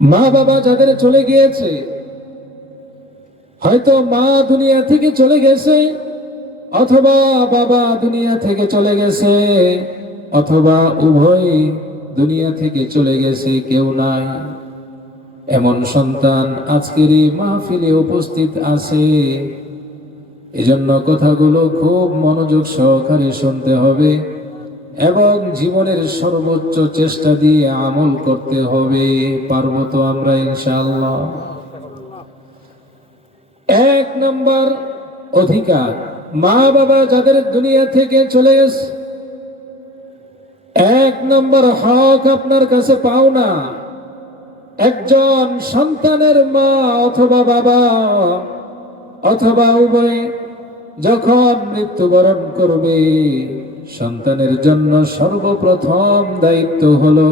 মা বাবা যাদের চলে গিয়েছে, হয়তো মা দুনিয়া থেকে চলে গেছে, অথবা বাবা দুনিয়া থেকে চলে গেছে, অথবা উভয় দুনিয়া থেকে চলে গেছে, কেউ নাই। এমন সন্তান আজকের এই মাহফিলে উপস্থিত আছে। এজন্য কথাগুলো খুব মনোযোগ সহকারে শুনতে হবে এবং জীবনের সর্বোচ্চ চেষ্টা দিয়ে আমল করতে হবে। পারবো তো আমরা ইনশাআল্লাহ? এক নম্বর অধিকার, মা বাবা যাদের দুনিয়া থেকে চলে গেছে, এক নম্বর হক আপনার কাছে পাও না। একজন সন্তানের মা অথবা বাবা অথবা উভয় যখন মৃত্যুবরণ করবে, সন্তানের জন্য সর্বপ্রথম দায়িত্ব হলো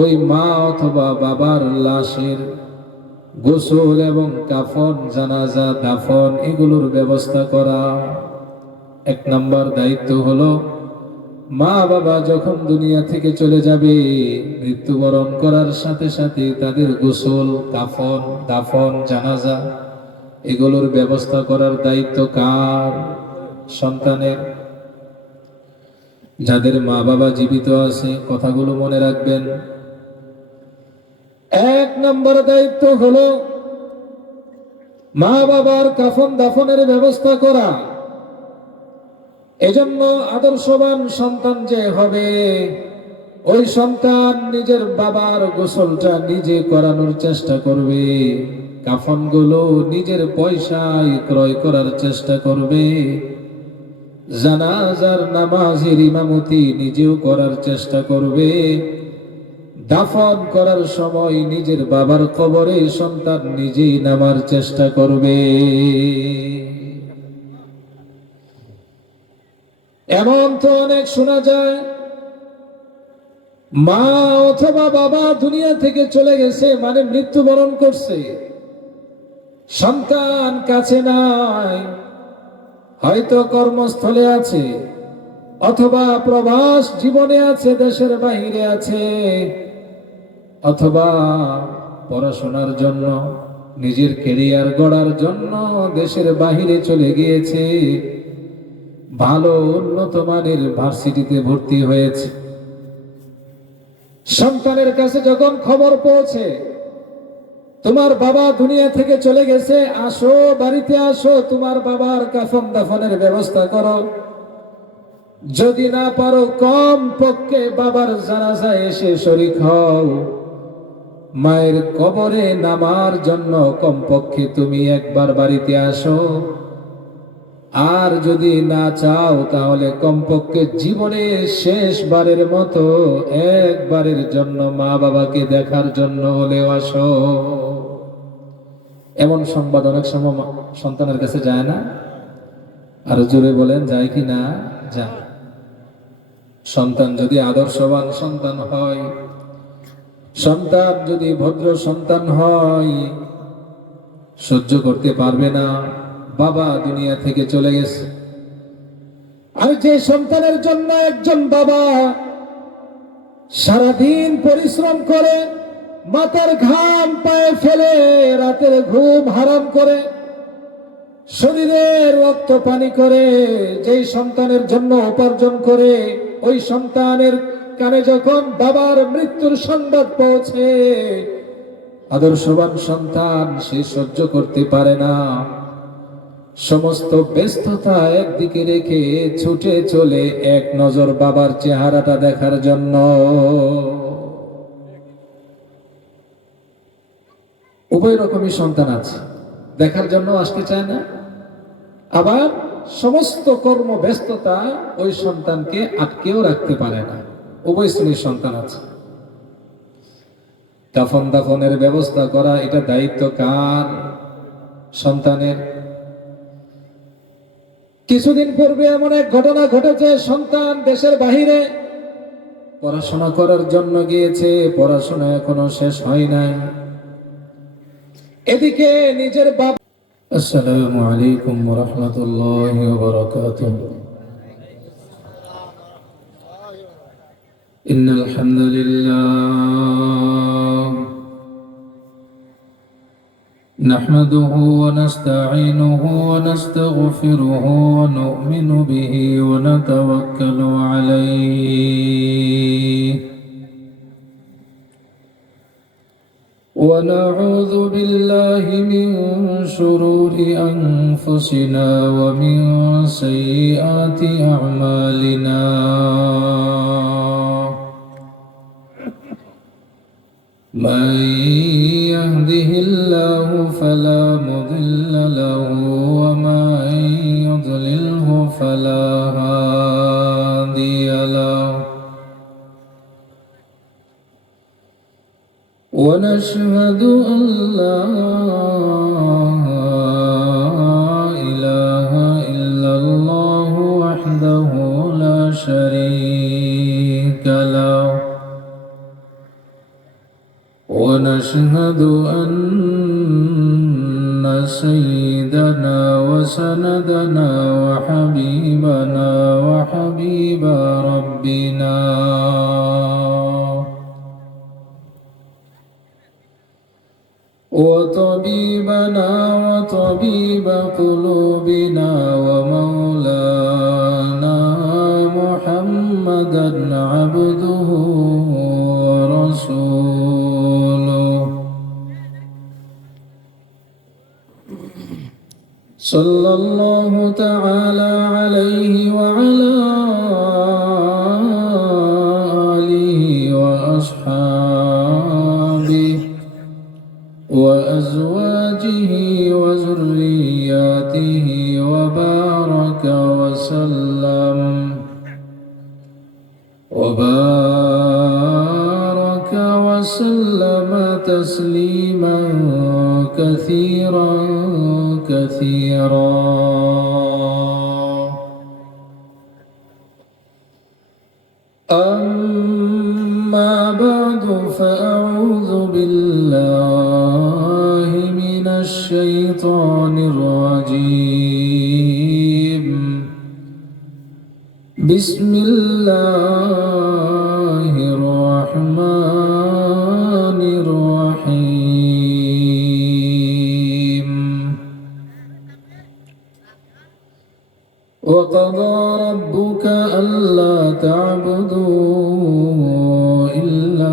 ওই মা অথবা বাবার লাশের গোসল এবং কাফন, জানাজা, দাফন এগুলোর ব্যবস্থা করা। এক নম্বর দায়িত্ব হলো মা বাবা যখন দুনিয়া থেকে চলে যাবে, মৃত্যুবরণ করার সাথে সাথে তাদের গোসল, কাফন, দাফন, জানাজা এগুলোর ব্যবস্থা করার দায়িত্ব কার? সন্তানের। যাদের মা বাবা জীবিত আছে, কথাগুলো মনে রাখবেন। এক নম্বর দায়িত্ব হলো মা বাবার কাফন দাফনের ব্যবস্থা করা। এজন্য আদর্শবান সন্তান যে হবে, ওই সন্তান নিজের বাবার গোসলটা নিজে করানোর চেষ্টা করবে, কাফনগুলো নিজের পয়সায় ক্রয় করার চেষ্টা করবে, জানাজার নামাজের ইমামতি নিজেও করার চেষ্টা করবে, দাফন করার সময় নিজের বাবার কবরে সন্তান নিজেই নামার চেষ্টা করবে। এমন তো অনেক শোনা যায়, মা অথবা বাবা দুনিয়া থেকে চলে গেছে, মানে মৃত্যুবরণ করছে, সন্তান কাছে নাই, হয়তো কর্মস্থলে আছে অথবা প্রবাস জীবনে আছে, দেশের বাহিরে আছে, অথবা পড়াশোনার জন্য, নিজের ক্যারিয়ার গড়ার জন্য দেশের বাহিরে চলে গিয়েছে, ভালো উন্নত মানের ভার্সিটিতে ভর্তি হয়েছে। সন্তানের কাছে যখন খবর পৌঁছে তোমার বাবা দুনিয়া থেকে চলে গেছে, আসো, বাড়িতে আসো, তোমার বাবার কাফন দাফনের ব্যবস্থা করো, যদি না পারো কম পক্ষে বাবার জানাজায় এসে শরীক হও, মায়ের কবরে নামার জন্য কমপক্ষে তুমি একবার বাড়িতে আসো, আর যদি না চাও তাহলে কমপক্ষে জীবনের শেষবারের মতো একবারের জন্য মা বাবাকে দেখার জন্য হলেও আসো। এমন সংবাদ অনেক সময় সন্তানের কাছে যায় না? আর জোরে বলেন, যায় কি না? যায়। সন্তান যদি আদর্শবান সন্তান হয়, সন্তান যদি ভদ্র সন্তান হয়, সহ্য করতে পারবে না বাবা দুনিয়া থেকে চলে গেছে। আর যে সন্তানের জন্য একজন বাবা সারাদিন পরিশ্রম করে, মাথার ঘাম পায়ে ফেলে, রাতের ঘুম হারাম করে, শরীরের রক্ত পানি করে, যেই সন্তানের জন্য উপার্জন করে, ওই সন্তানের কানে যখন বাবার মৃত্যুর সংবাদ পৌঁছে, আদর্শবান সন্তান সে সহ্য করতে পারে না, সমস্ত ব্যস্ততা একদিকে রেখে ছুটে চলে এক নজর বাবার চেহারাটা দেখার জন্য। উভয় রকমই সন্তান আছে, দেখার জন্য আসতে চায় না, আবার সমস্ত কর্ম ব্যস্ততা ওই সন্তানকে আটকেও রাখতে পারে না। উভয় শ্রেণীর সন্তান আছে। কাফন দাফনের ব্যবস্থা করা, এটা দায়িত্ব কার? সন্তানের। কিছুদিন পূর্বে এমন এক ঘটনা ঘটেছে, সন্তান দেশের বাহিরে পড়াশোনা করার জন্য গিয়েছে, পড়াশোনা এখনো শেষ হয় নাই, এদিকে নিজের বাবা। আসসালামু আলাইকুম ওয়া রাহমাতুল্লাহি ওয়া বারাকাতুহু। ইন্নাল হামদুলিল্লাহ نحمده ونستعينه ونستغفره ونؤمن به ونتوكل عليه ونعوذ بالله من شرور أنفسنا ومن سيئات أعمالنا من يهده الله فلا مضل له ومن يضلله فلا هادي له ونشهد أن لا إله إلا الله وحده لا شريك له ونشهد أن سيدنا وسندنا وحبيبنا وحبيب ربنا وطبيبنا وطبيب قلوبنا ومولانا محمدا عبده ورسوله صلى الله تعالى عليه وعلى آله وأصحابه وأزواجه وذرياته وبارك وسلم تسليما كثيرا كثيرا. أما بعد فأعوذ بالله من الشيطان الرجيم. بسم الله الرحمن الرحيم. وقضى ربك ألا تعبدوا إلا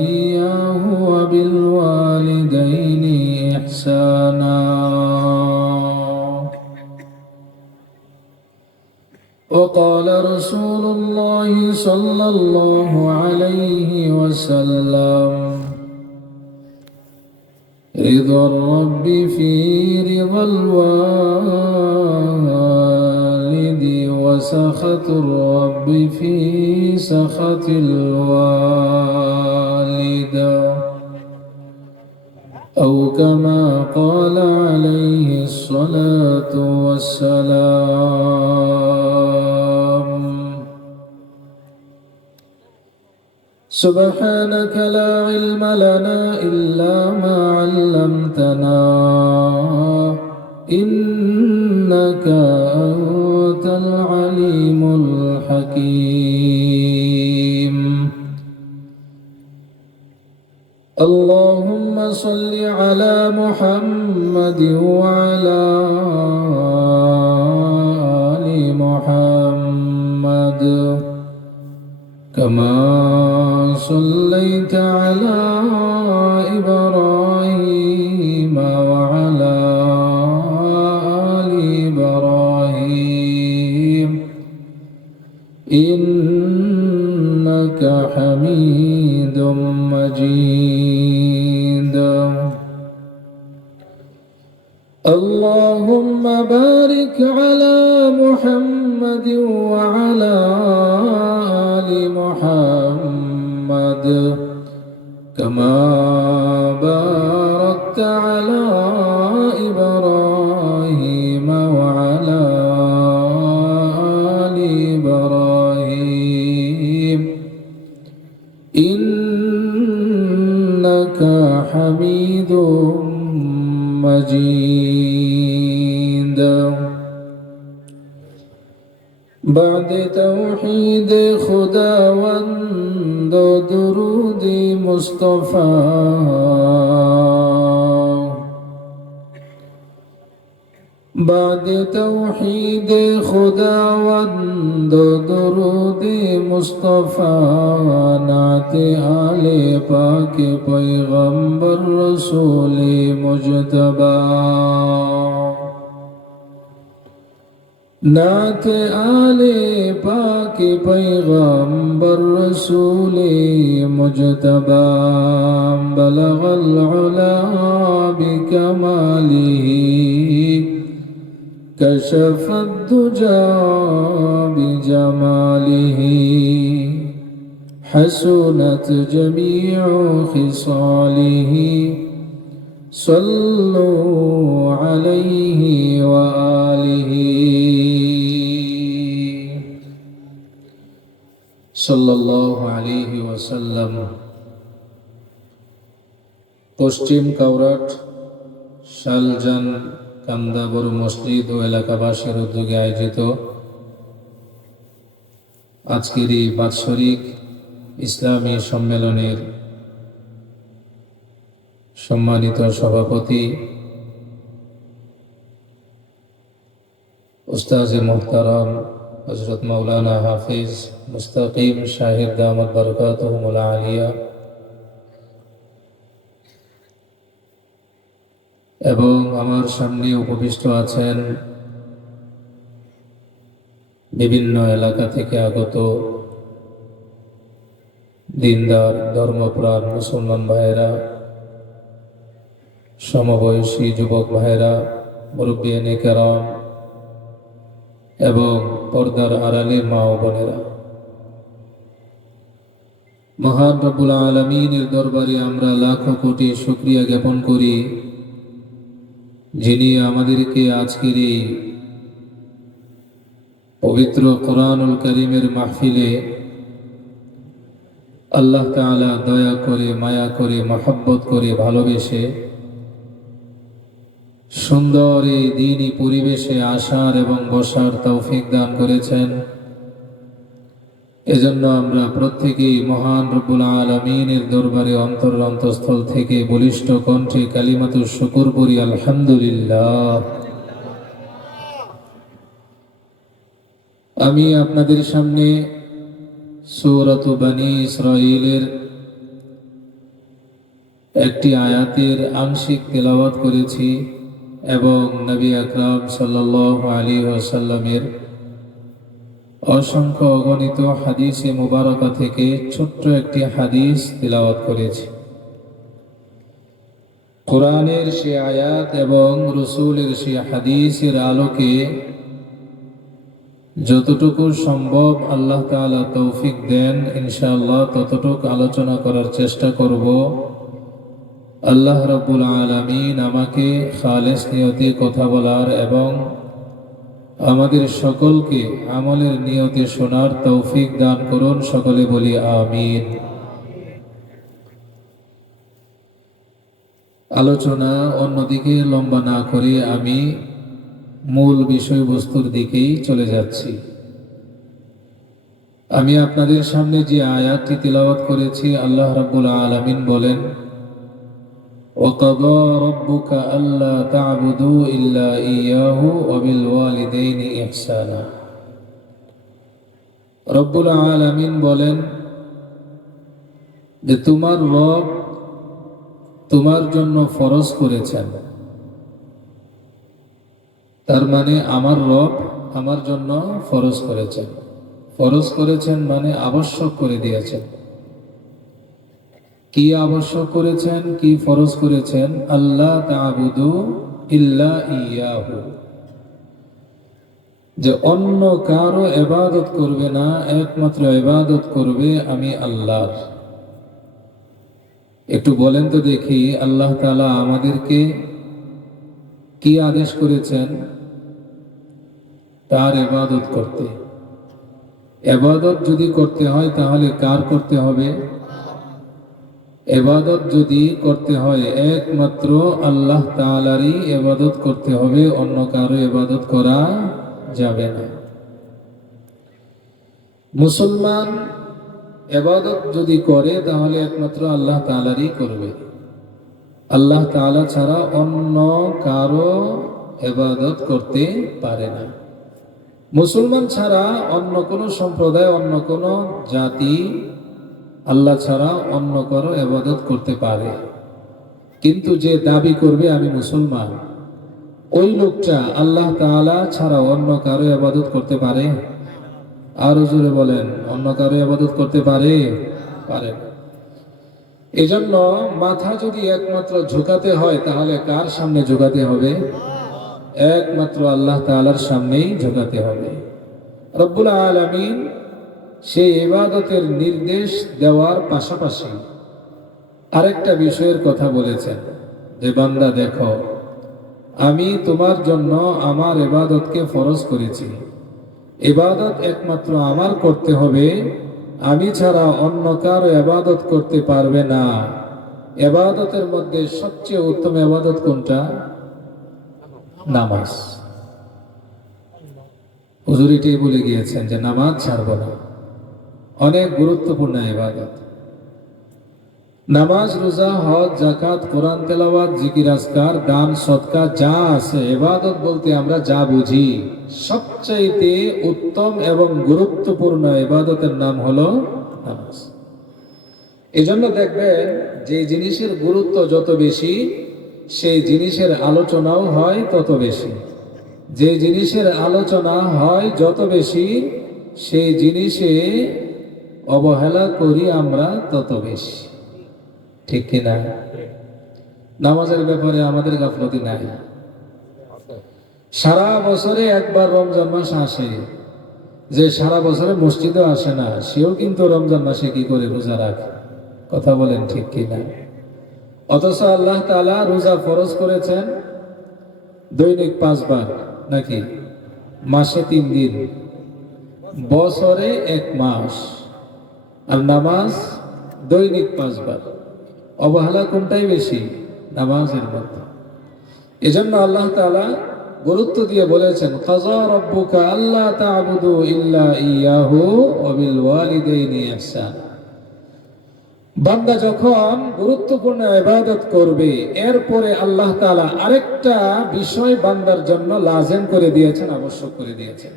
إياه وبالوالدين إحسانا. وقال رسول الله صلى الله عليه وسلم: رضا الرب في رضا الوالد وسخط الرب في سخط الوالد، أو كما قال عليه الصلاة والسلام. سبحانك لا علم لنا إلا ما علمتنا إنك أنت العليم الحكيم. اللهم صل على محمد وعلى آل محمد كما صليت على إبراهيم وعلى آل إبراهيم إنك حميد مجيد. اللهم بارك على محمد وعلى آل محمد كما باركت على إبراهيم وعلى آل إبراهيم إنك حميد مجيد. بعد توحید خداوند و درود مصطفی بعد توحید خداوند و درود مصطفی نعت آل پاک پیغمبر رسول مجتبی نعت آل پاک پیغمبر رسول مجتبی بلغ العلا بکماله كشف الدجى بجماله حسنت جميع خصاله صلوا عليه وآله صلى الله عليه وسلم পশ্চিম কাউরাট শালজান কান্দা বড় মসজিদ ও এলাকাবাসীর উদ্যোগে আয়োজিত আজকের এই বাৎসরিক ইসলামী সম্মেলনের সম্মানিত সভাপতি উস্তাজে মুহতারাম হযরত মাওলানা হাফিজ মুস্তাকিম শাহিদ দামাত বরকাতুহুল আলিয়া এবং আমার সামনে উপবিষ্ট আছেন বিভিন্ন এলাকা থেকে আগত দিনদার ধর্মপ্রাণ মুসলমান ভাইয়েরা, সমবয়সী যুবক ভাইয়েরা, মুরব্বিয়ানে কেরাম এবং পর্দার আড়ালের মা ও বোনেরা, মহান রব্বুল আলামিনের দরবারে আমরা লাখো কোটি শুকরিয়া জ্ঞাপন করি, যিনি আমাদেরকে আজকের এই পবিত্র কোরআনুল কারীমের মাহফিলে আল্লাহ তাআলা দয়া করে, মায়া করে, মহব্বত করে, ভালোবেসে সুন্দর এই দ্বীনি পরিবেশে আসার এবং বসার তৌফিক দান করেছেন। এজন্য আমরা প্রত্যেকেই মহান রব্বুল আলামিনের দরবারে অন্তঃস্থল থেকে বলিষ্ঠ কণ্ঠে কালিমাতুশ শুকর পড়ি আলহামদুলিল্লাহ। আমি আপনাদের সামনে সূরাত বনী ইসরাঈলের একটি আয়াতের আংশিক তেলাওয়াত করেছি এবং নবী আকরাম সাল্লাল্লাহু আলাইহি ওয়াসাল্লামের অসংখ্য অগণিত হাদিসে মুবারাকা থেকে ছোট্ট একটি হাদিস তেলাওয়াত করেছি। কোরআনের সে আয়াত এবং রাসূলের সে হাদিসের আলোকে যতটুকু সম্ভব আল্লাহ তাআলা তৌফিক দেন ইনশাআল্লাহ ততটুকু আলোচনা করার চেষ্টা করব। আল্লাহ রাব্বুল আলামিন আমাকে খালেস নিয়তে কথা বলার এবং আমাদের সকলকে আমলের নিয়তে শোনার তৌফিক দান করুন, সকলে বলি আমিন। আলোচনা অন্যদিকে লম্বা না করে আমি মূল বিষয়বস্তুর দিকেই চলে যাচ্ছি। আমি আপনাদের সামনে যে আয়াতটি তিলাওয়াত করেছি, আল্লাহ রাব্বুল আলামিন বলেন, وَقَضَى رَبُّكَ أَلَّا تَعْبُدُوا إِلَّا إِيَّاهُ وَبِالْوَالِدَيْنِ إِحْسَانًا। রব্বুল আলামিন বলেন যে তোমার রব তোমার জন্য ফরজ করেছেন, তার মানে আমার রব আমার জন্য ফরজ করেছেন। ফরজ করেছেন মানে আবশ্যক করে দিয়েছেন। কি আবশ্যক করেছেন, কি ফরজ করেছেন? আল্লাহ তা'বুদু ইল্লা ইয়াহু, যে অন্য কারো ইবাদত করবে না, একমাত্র ইবাদত করবে আমি আল্লাহর। একটু বলেন তো দেখি, আল্লাহ তাআলা আমাদেরকে কি আদেশ করেছেন? তার ইবাদত করতে। ইবাদত যদি করতে হয় তাহলে কার করতে হবে? ইবাদত যদি করতে হয় একমাত্র আল্লাহ তাআলারই ইবাদত করতে হবে, অন্য কারো ইবাদত করা যাবে না। মুসলমান ইবাদত যদি করে তাহলে একমাত্র আল্লাহ তাআলারই করবে। আল্লাহ তাআলা ছাড়া অন্য কারো ইবাদত করতে পারে না। মুসলমান ছাড়া অন্য কোনো সম্প্রদায়, অন্য কোনো জাতি আল্লাহ ছাড়া অন্য কারো ইবাদত করতে পারে, কিন্তু যে দাবি করবে আমি মুসলমান, ওই লোকটা আল্লাহ তাআলা ছাড়া অন্য কারো ইবাদত করতে পারে? আরো জোরে বলেন, অন্য কারো ইবাদত করতে পারে? পারে না। এজন্য মাথা যদি একমাত্র ঝুঁকাতে হয়, তাহলে কার সামনে ঝুঁকাতে হবে? একমাত্র আল্লাহ তাআলার সামনেই ঝুঁকাতে হবে। রব্বুল আলামিন সেই ইবাদতের নির্দেশ দেওয়ার পাশাপাশি আরেকটা বিষয়ের কথা বলেছেন, যে বান্দা দেখো, আমি তোমার জন্য আমার ইবাদতকে ফরজ করেছি। ইবাদত একমাত্র আমার করতে হবে, আমি ছাড়া অন্য কারো ইবাদত করতে পারবে না। ইবাদতের মধ্যে সবচেয়ে উত্তম ইবাদত কোনটা? নামাজ। হুজুর এটাই বলে গিয়েছেন যে নামাজ ছাড়বো না, অনেক গুরুত্বপূর্ণ ইবাদত। নামাজ, রোজা, হজ, যাকাত, কোরআন তেলাওয়াত, জিকির আজকার, দান, সদকা যা আছে, ইবাদত বলতে আমরা যা বুঝি, সবচাইতে উত্তম এবং গুরুত্বপূর্ণ ইবাদতের নাম হলো নামাজ। এজন্য দেখবেন যে জিনিসের গুরুত্ব যত বেশি, সেই জিনিসের আলোচনাও হয় তত বেশি। যে জিনিসের আলোচনা হয় যত বেশি, সেই জিনিসে অবহেলা করি আমরা তত বেশি। ঠিক কিনা? নামাজের ব্যাপারে আমাদের গাফলতি নাই। সারা বছরে একবার রমজান মাস আসে, যে সারা বছরে মসজিদে আসে না, সেও কিন্তু রমজান মাসে কি করে? রোজা রাখে। কথা বলেন ঠিক কিনা? অথচ আল্লাহ তাআলা রোজা ফরজ করেছেন দৈনিক 5 বার, নাকি মাসে 3 দিন, বছরে 1 মাস। আর নামাজ দৈনিক 5 বার। অবহেলা কোনটাই বেশি? নামাজের মধ্যে। এজন্য আল্লাহ তাআলা গুরুত্ব দিয়ে বলেছেন, কাযা রাব্বুকা আল্লা তা'বুদু ইল্লা ইয়াহু ওয়া বিল ওয়ালিদাইনি ইহসানা। বান্দা যখন গুরুত্বপূর্ণ ইবাদত করবে, এরপরে আল্লাহ তাআলা আরেকটা বিষয় বান্দার জন্য লাজিম করে দিয়েছেন, আবশ্যক করে দিয়েছেন।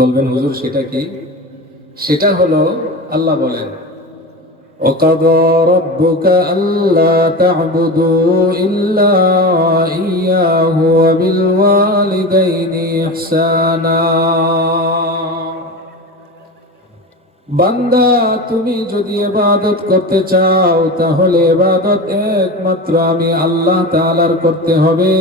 বলবেন হুজুর সেটা কি? সেটা হলো, আল্লাহ বলেন, وَقَضَى رَبُّكَ أَلَّا تَعْبُدُوا إِلَّا إِيَّاهُ وَبِالْوَالِدَيْنِ إِحْسَانًا। বান্দা, তুমি যদি ইবাদত করতে চাও, তাহলে ইবাদত একমাত্র আমি আল্লাহ তাআলার করতে হবে।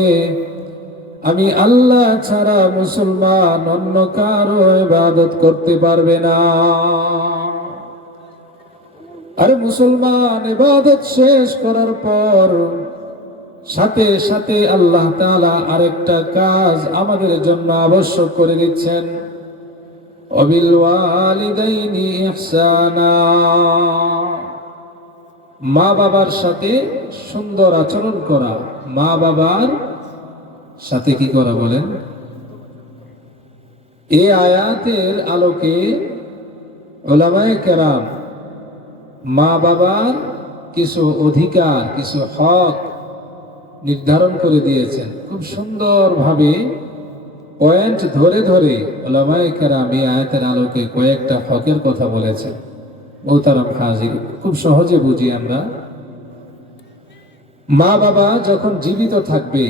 আমি আল্লাহ ছাড়া মুসলমান অন্য কারো ইবাদত করতে পারবে না। আর মুসলমান ইবাদত শেষ করার পর সাথে সাথে আল্লাহ তাআলা আরেকটা কাজ আমাদের জন্য আবশ্যক করে দিচ্ছেন, ওয়াবিল ওয়ালিদাইনি ইহসানা। মা বাবার সাথে সুন্দর আচরণ করা। মা বাবার সাথে কি করা বলেন? এই আয়াতের আলোকে উলামায়ে কেরাম মা বাবার কিছু অধিকার, কিছু হক নির্ধারণ করে দিয়েছেন। খুব সুন্দরভাবে পয়েন্ট ধরে ধরে উলামায়ে কেরাম এই আয়াতের আলোকে কয়েকটা হকের কথা বলেছেন। মোহতারাম হাজির, খুব সহজে বুঝি আমরা। মা বাবা যখন জীবিত থাকবে,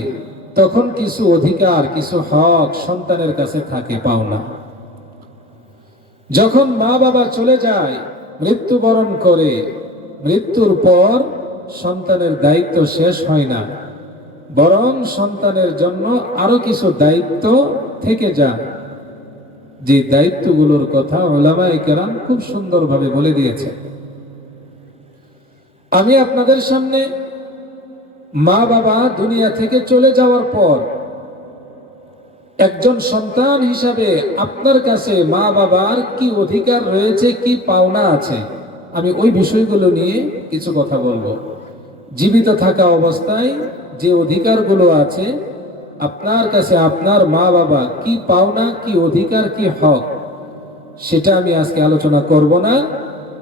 তখন কিছু অধিকার, কিছু হক সন্তানের কাছে থাকে, পাওনা। যখন মা বাবা চলে যায়, মৃত্যুবরণ করে, মৃত্যুর পর সন্তানের দায়িত্ব শেষ হয় না, বরং সন্তানের জন্য আরো কিছু দায়িত্ব থেকে যায়। যে দায়িত্বগুলোর কথা উলামায়ে কেরাম খুব সুন্দরভাবে বলে দিয়েছে। আমি আপনাদের সামনে মা বাবা দুনিয়া থেকে চলে যাওয়ার পর একজন সন্তান হিসাবে আপনার কাছে মা বাবার কি অধিকার রয়েছে, কি পাওনা আছে, আমি ওই বিষয়গুলো নিয়ে কিছু কথা বলবো। জীবিত থাকা অবস্থায় যে অধিকারগুলো আছে আপনার কাছে, আপনার মা বাবা কি পাওনা, কি অধিকার, কি হক, সেটা আমি আজকে আলোচনা করব না।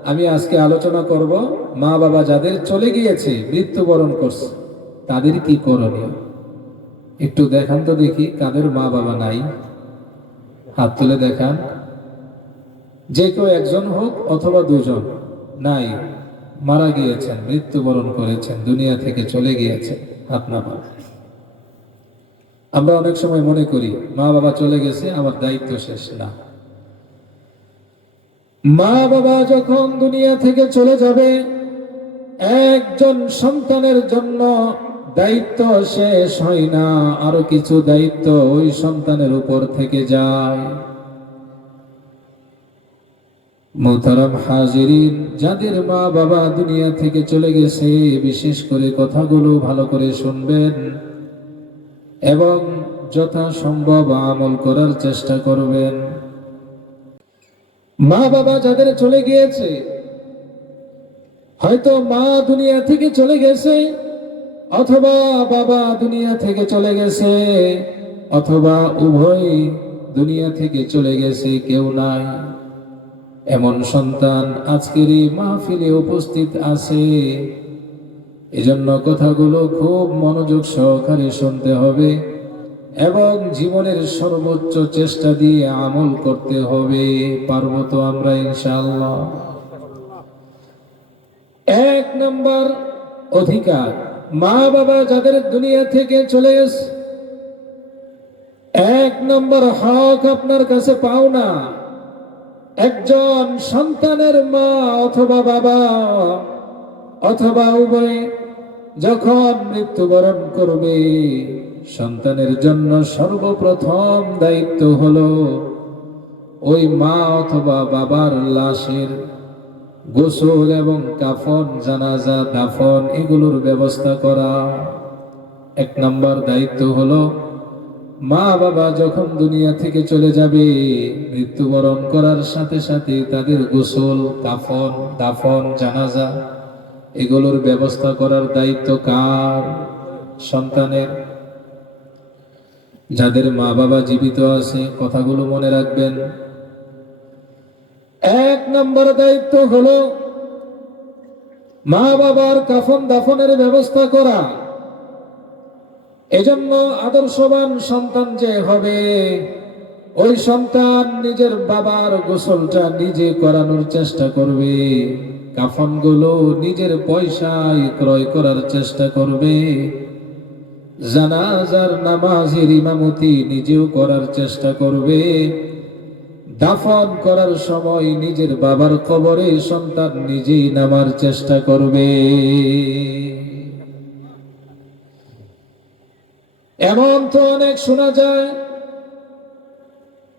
আমি আজকে আলোচনা করব মা বাবা যাদের চলে গিয়েছে, মৃত্যুবরণ করছে, তাদের কি করণীয়। একটু দেখান তো দেখি কাদের মা বাবা নাই, হাত তুলে দেখান। যে কেউ একজন হোক অথবা দুজন। নাই, মারা গিয়েছেন, মৃত্যুবরণ করেছেন, দুনিয়া থেকে চলে গিয়েছেন, হাত নামান। আমরা অনেক সময় মনে করি মা বাবা চলে গেছে, আমার দায়িত্ব শেষ। না, মা বাবা যখন দুনিয়া থেকে চলে যাবে, একজন সন্তানের জন্য দায়িত্ব শেষ হয় না, আরো কিছু দায়িত্ব ওই সন্তানের উপর থেকে যায়। মোহতারাম হাজিরিন, যাদের মা বাবা দুনিয়া থেকে চলে গেছে, বিশেষ করে কথাগুলো ভালো করে শুনবেন এবং যথাসম্ভব আমল করার চেষ্টা করবেন। মা বাবা যাদের চলে গিয়েছে, হয়তো মা দুনিয়া থেকে চলে গেছে, অথবা বাবা দুনিয়া থেকে চলে গেছে, অথবা উভয় দুনিয়া থেকে চলে গেছে, কেউ নাই, এমন সন্তান আজকের এই মাহফিলে উপস্থিত আছে। এজন্য কথাগুলো খুব মনোযোগ সহকারে শুনতে হবে এবং জীবনের সর্বোচ্চ চেষ্টা দিয়ে আমল করতে হবে। পারবো তো আমরা ইনশাআল্লাহ? এক নম্বর অধিকার, মা বাবা যাদের দুনিয়া থেকে চলে গেছে, এক নম্বর হক আপনার কাছে পাও না। একজন সন্তানের মা অথবা বাবা অথবা উভয় যখন মৃত্যুবরণ করবে, সন্তানের জন্য সর্বপ্রথম দায়িত্ব হলো ওই মা অথবা বাবার লাশের গোসল এবং কাফন, জানাজা, দাফন এগুলোর ব্যবস্থা করা। এক নম্বর দায়িত্ব হলো মা বাবা যখন দুনিয়া থেকে চলে যাবে, মৃত্যুবরণ করার সাথে সাথে তাদের গোসল, কাফন, দাফন, জানাজা এগুলোর ব্যবস্থা করার দায়িত্ব কার? সন্তানের। যাদের মা বাবা জীবিত আছে, কথাগুলো মনে রাখবেন। এক নম্বর দায়িত্ব হলো মা বাবার কাফন দাফনের ব্যবস্থা করা। এজন্য আদর্শবান সন্তান যে হবে, ওই সন্তান নিজের বাবার গোসলটা নিজে করানোর চেষ্টা করবে, কাফনগুলো নিজের পয়সায় ক্রয় করার চেষ্টা করবে, জানাজার নামাজের ইমামতি নিজেও করার চেষ্টা করবে, দাফন করার সময় নিজের বাবার কবরে সন্তান নিজেই নামার চেষ্টা করবে। এমন তো অনেক শোনা যায়,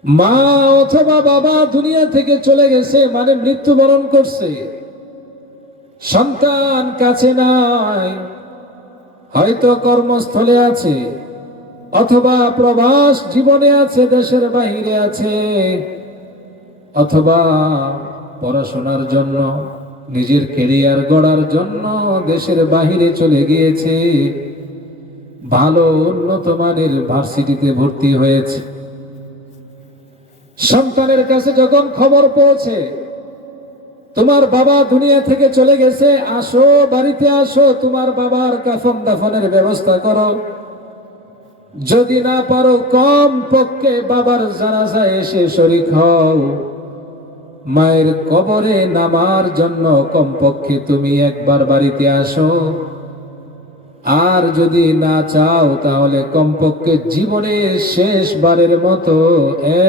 মা অথবা বাবা দুনিয়া থেকে চলে গেছে মানে মৃত্যুবরণ করছে, সন্তান কাছে নাই, হয়তো কর্মস্থলে আছে অথবা প্রবাস জীবনে আছে, দেশের বাইরে আছে, অথবা পড়াশোনার জন্য, নিজের ক্যারিয়ার গড়ার জন্য দেশের বাইরে চলে গিয়েছে, ভালো উন্নত মানের ভার্সিটিতে ভর্তি হয়েছে। সন্তানের কাছে যখন খবর পৌঁছে তোমার বাবা দুনিয়া থেকে চলে গেছে, আসো, বাড়িতে আসো, তোমার বাবার কাফন দাফনের ব্যবস্থা করো, যদি না পারো কম পক্ষে বাবার জানাজায় এসে শরীক হও, মায়ের কবরে নামার জন্য কমপক্ষে তুমি একবার বাড়িতে আসো, আর যদি না চাও তাহলে কমপক্ষে জীবনের শেষবারের মতো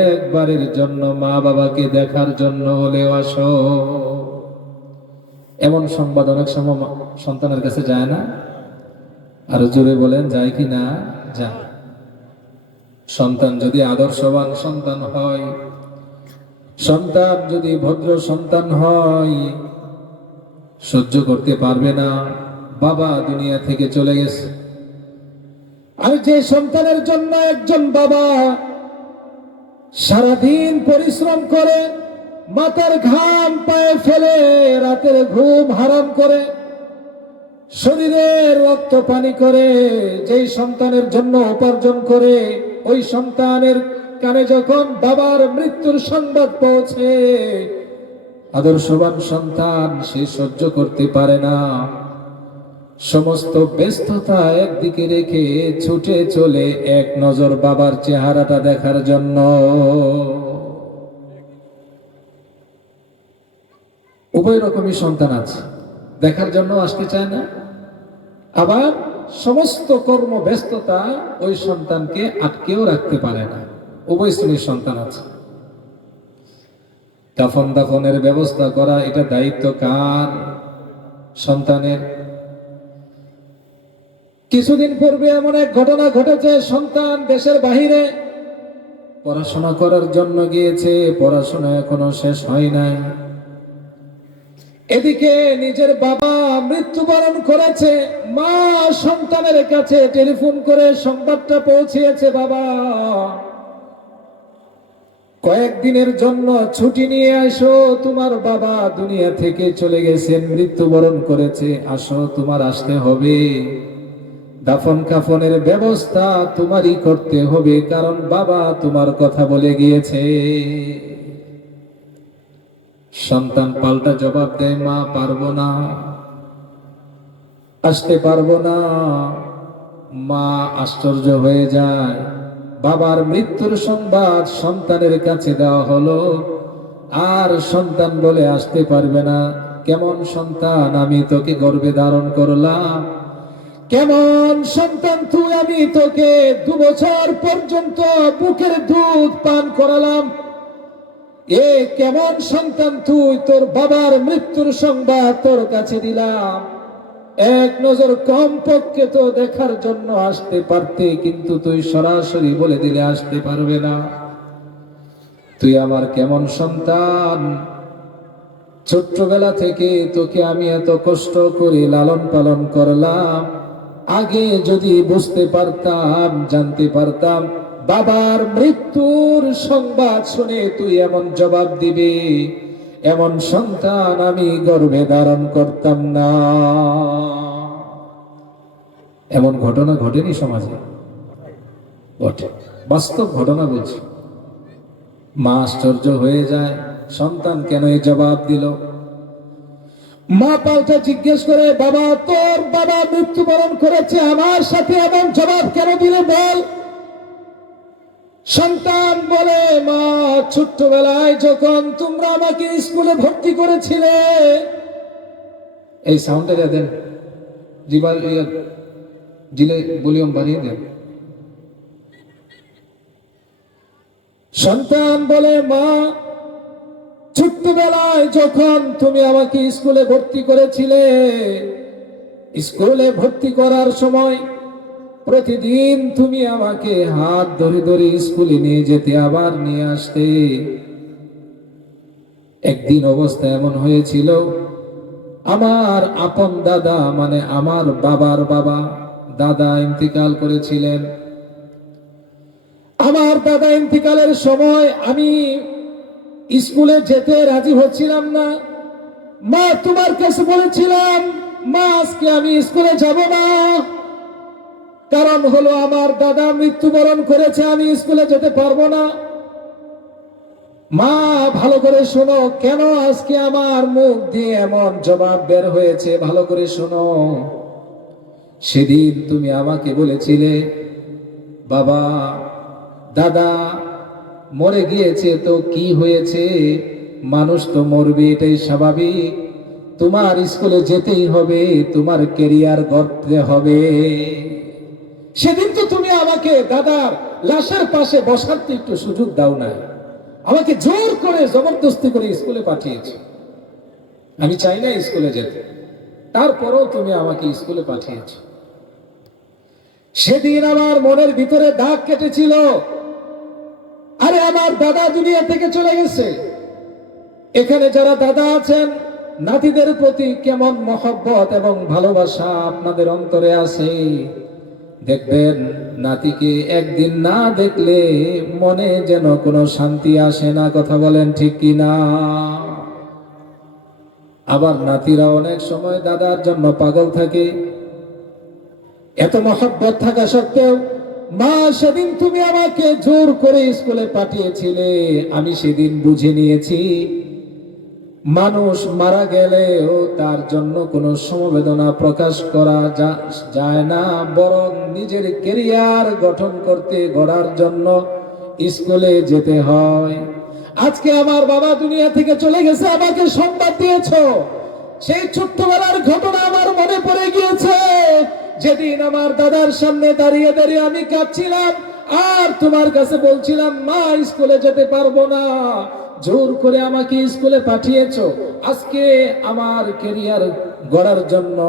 একবারের জন্য মা বাবাকে দেখার জন্য হলেও আসো। এমন সংবাদ অনেক সময় সন্তানের কাছে যায় না? আর জোরে বলেন, যায় কি না? যায়। সন্তান যদি আদর্শবান সন্তান হয়, সন্তান যদি ভদ্র সন্তান হয়, সহ্য করতে পারবে না বাবা দুনিয়া থেকে চলে গেছে। আর যে সন্তানের জন্য একজন বাবা সারাদিন পরিশ্রম করে, মাথার ঘাম পায়ে ফেলে, রাতের ঘুম হারাম করে, শরীরের রক্ত পানি করে, যেই সন্তানের জন্য উপার্জন করে, ওই সন্তানের কানে যখন বাবার মৃত্যুর সংবাদ পৌঁছে, আদর্শবান সন্তান সে সহ্য করতে পারে না। সমস্ত ব্যস্ততা একদিকে রেখে ছুটে চলে এক নজর বাবার চেহারাটা দেখার জন্য। উভয় রকমই সন্তান আছে, দেখার জন্য আসতে চায় না, আবার সমস্ত কর্ম ব্যস্ততা ওই সন্তানকে আটকেও রাখতে পারে না। উভয় শ্রেণীর সন্তান আছে। কাফন দাফনের ব্যবস্থা করা এটা দায়িত্ব কার? সন্তানের। কিছুদিন পূর্বে এমন এক ঘটনা ঘটেছে, সন্তান দেশের বাহিরে পড়াশোনা করার জন্য গিয়েছে, পড়াশোনা এখনো শেষ হয় নাই। এদিকে নিজের বাবা মৃত্যুবরণ করেছে, মা সন্তানের কাছে টেলিফোন করে সংবাদটা পৌঁছিয়েছে, বাবা কয়েকদিনের জন্য ছুটি নিয়ে আসো, তোমার বাবা দুনিয়া থেকে চলে গেছেন, মৃত্যুবরণ করেছে, আসো, তোমার আসতে হবে। দাফন কাফনের ব্যবস্থা তোমারই করতে হবে, কারণ বাবা তোমার কথা বলে গিয়েছে। সন্তান পাল্টা জবাব দেয়, মা পারবো না, আসতে পারবো না। মা আশ্চর্য হয়ে যায়, বাবার মৃত্যুর সংবাদ সন্তানের কাছে দেওয়া হলো, আর সন্তান বলে আসতে পারবে না। কেমন সন্তান, আমি তোকে গর্ভে ধারণ করলাম, কেমন সন্তান তুই, আমি তোকে 2 বছর পর্যন্ত বুকের দুধ পান করালাম, এ কেমন সন্তান তুই, তোর বাবার মৃত্যুর সংবাদ তোর কাছে দিলাম, এক নজর কম পক্ষে তো দেখার জন্য আসতে পারতে, কিন্তু তুই সরাসরি বলে দিলে আসতে পারবে না। তুই আমার কেমন সন্তান, ছোট্টবেলা থেকে তোকে আমি এত কষ্ট করে লালন পালন করলাম, আগে যদি বুঝতে পারতাম, জানতে পারতাম, বাবার মৃত্যুর সংবাদ শুনে তুই এমন জবাব দিবি, এমন সন্তান আমি গর্ভে ধারণ করতাম না। এমন ঘটনা ঘটেনি সমাজে? ঘটে, বাস্তব ঘটনা বলছি। মা আশ্চর্য হয়ে যায়, সন্তান কেন এই জবাব দিল? মা পাল্টা জিজ্ঞেস করে, বাবা তোর বাবা মৃত্যুবরণ করেছে, আমার সাথে এমন জবাব কেন দিলে বল? সন্তান বলে, মা ছোট্টবেলায় যখন তোমরা আমাকে স্কুলে ভর্তি করেছিলে, এই সাউন্ডটা দেন, দিলে ভলিউম বাড়িয়ে দেন। সন্তান বলে, মা ছোট্টবেলায় যখন তুমি আমাকে স্কুলে ভর্তি করেছিলে, স্কুলে ভর্তি করার সময় প্রতিদিন তুমি আমাকে হাত ধরে ধরে স্কুলে নিয়ে যেতে, আবার নিয়ে আসতে। একদিন অবস্থা এমন হয়েছিল, আমার আপন দাদা, মানে আমার বাবার বাবা, দাদা ইন্তিকাল করেছিলেন। আমার দাদা ইন্তিকালের সময় আমি স্কুলে যেতে রাজি হচ্ছিলাম না। মা তোমার কাছে বলেছিলাম, মা আজকে আমি স্কুলে যাব না, কারণ হলো আমার দাদা মৃত্যুবরণ করেছে, আমি স্কুলে যেতে পারবো না। মা ভালো করে শোনো, কেন আজকে আমার মুখ দিয়ে এমন জবাব বের হয়েছে, ভালো করে শোনো। সেদিন তুমি আমাকে বলেছিলে, বাবা দাদা মরে গিয়েছে তো কি হয়েছে, মানুষ তো মরবে, এটাই স্বাভাবিক, তোমার স্কুলে যেতেই হবে, তোমার ক্যারিয়ার গড়তে হবে। সেদিন তো তুমি আমাকে দাদার লাশের পাশে বসার একটু সুযোগ দাও না, আমাকে জোর করে জবরদস্তি করে স্কুলে পাঠিয়েছো। আমি চাই না স্কুলে যেতে, তারপরও তুমি আমাকে স্কুলে পাঠিয়েছো। সেদিন আমার মনের ভিতরে দাগ কেটেছিল, আরে আমার দাদা দুনিয়া থেকে চলে গেছে। এখানে যারা দাদা আছেন, নাতিদের প্রতি কেমন মহব্বত এবং ভালোবাসা আপনাদের অন্তরে আছে। দেখবেন নাতিকে একদিন না দেখলে মনে যেন কোনো শান্তি আসে না, কথা বলেন ঠিক কিনা? আবার নাতিরা অনেক সময় দাদার জন্য পাগল থাকে। এত মহব্বত থাকা সত্ত্বেও মা সেদিন তুমি আমাকে জোর করে স্কুলে পাঠিয়েছিলে, আমি সেদিন বুঝে নিয়েছি মানুষ মারা গেলেও তার জন্য কোনো সমবেদনা প্রকাশ করা যায় না, বরং নিজের ক্যারিয়ার গঠন করতে গড়ার জন্য স্কুলে যেতে হয়। আজকে আমার বাবা দুনিয়া থেকে চলে গেছে, আমাকে সংবাদ দিয়েছো, সেই ছোট্টবেলার ঘটনা আমার মনে পড়ে গিয়েছে, যেদিন আমার দাদার সামনে দাঁড়িয়ে দাঁড়িয়ে আমি কাঁদছিলাম আর তোমার কাছে বলছিলাম, মা স্কুলে যেতে পারবো না, জোর করে আমাকে স্কুলে পাঠিয়েছো। আজকে আমার ক্যারিয়ার গড়ার জন্য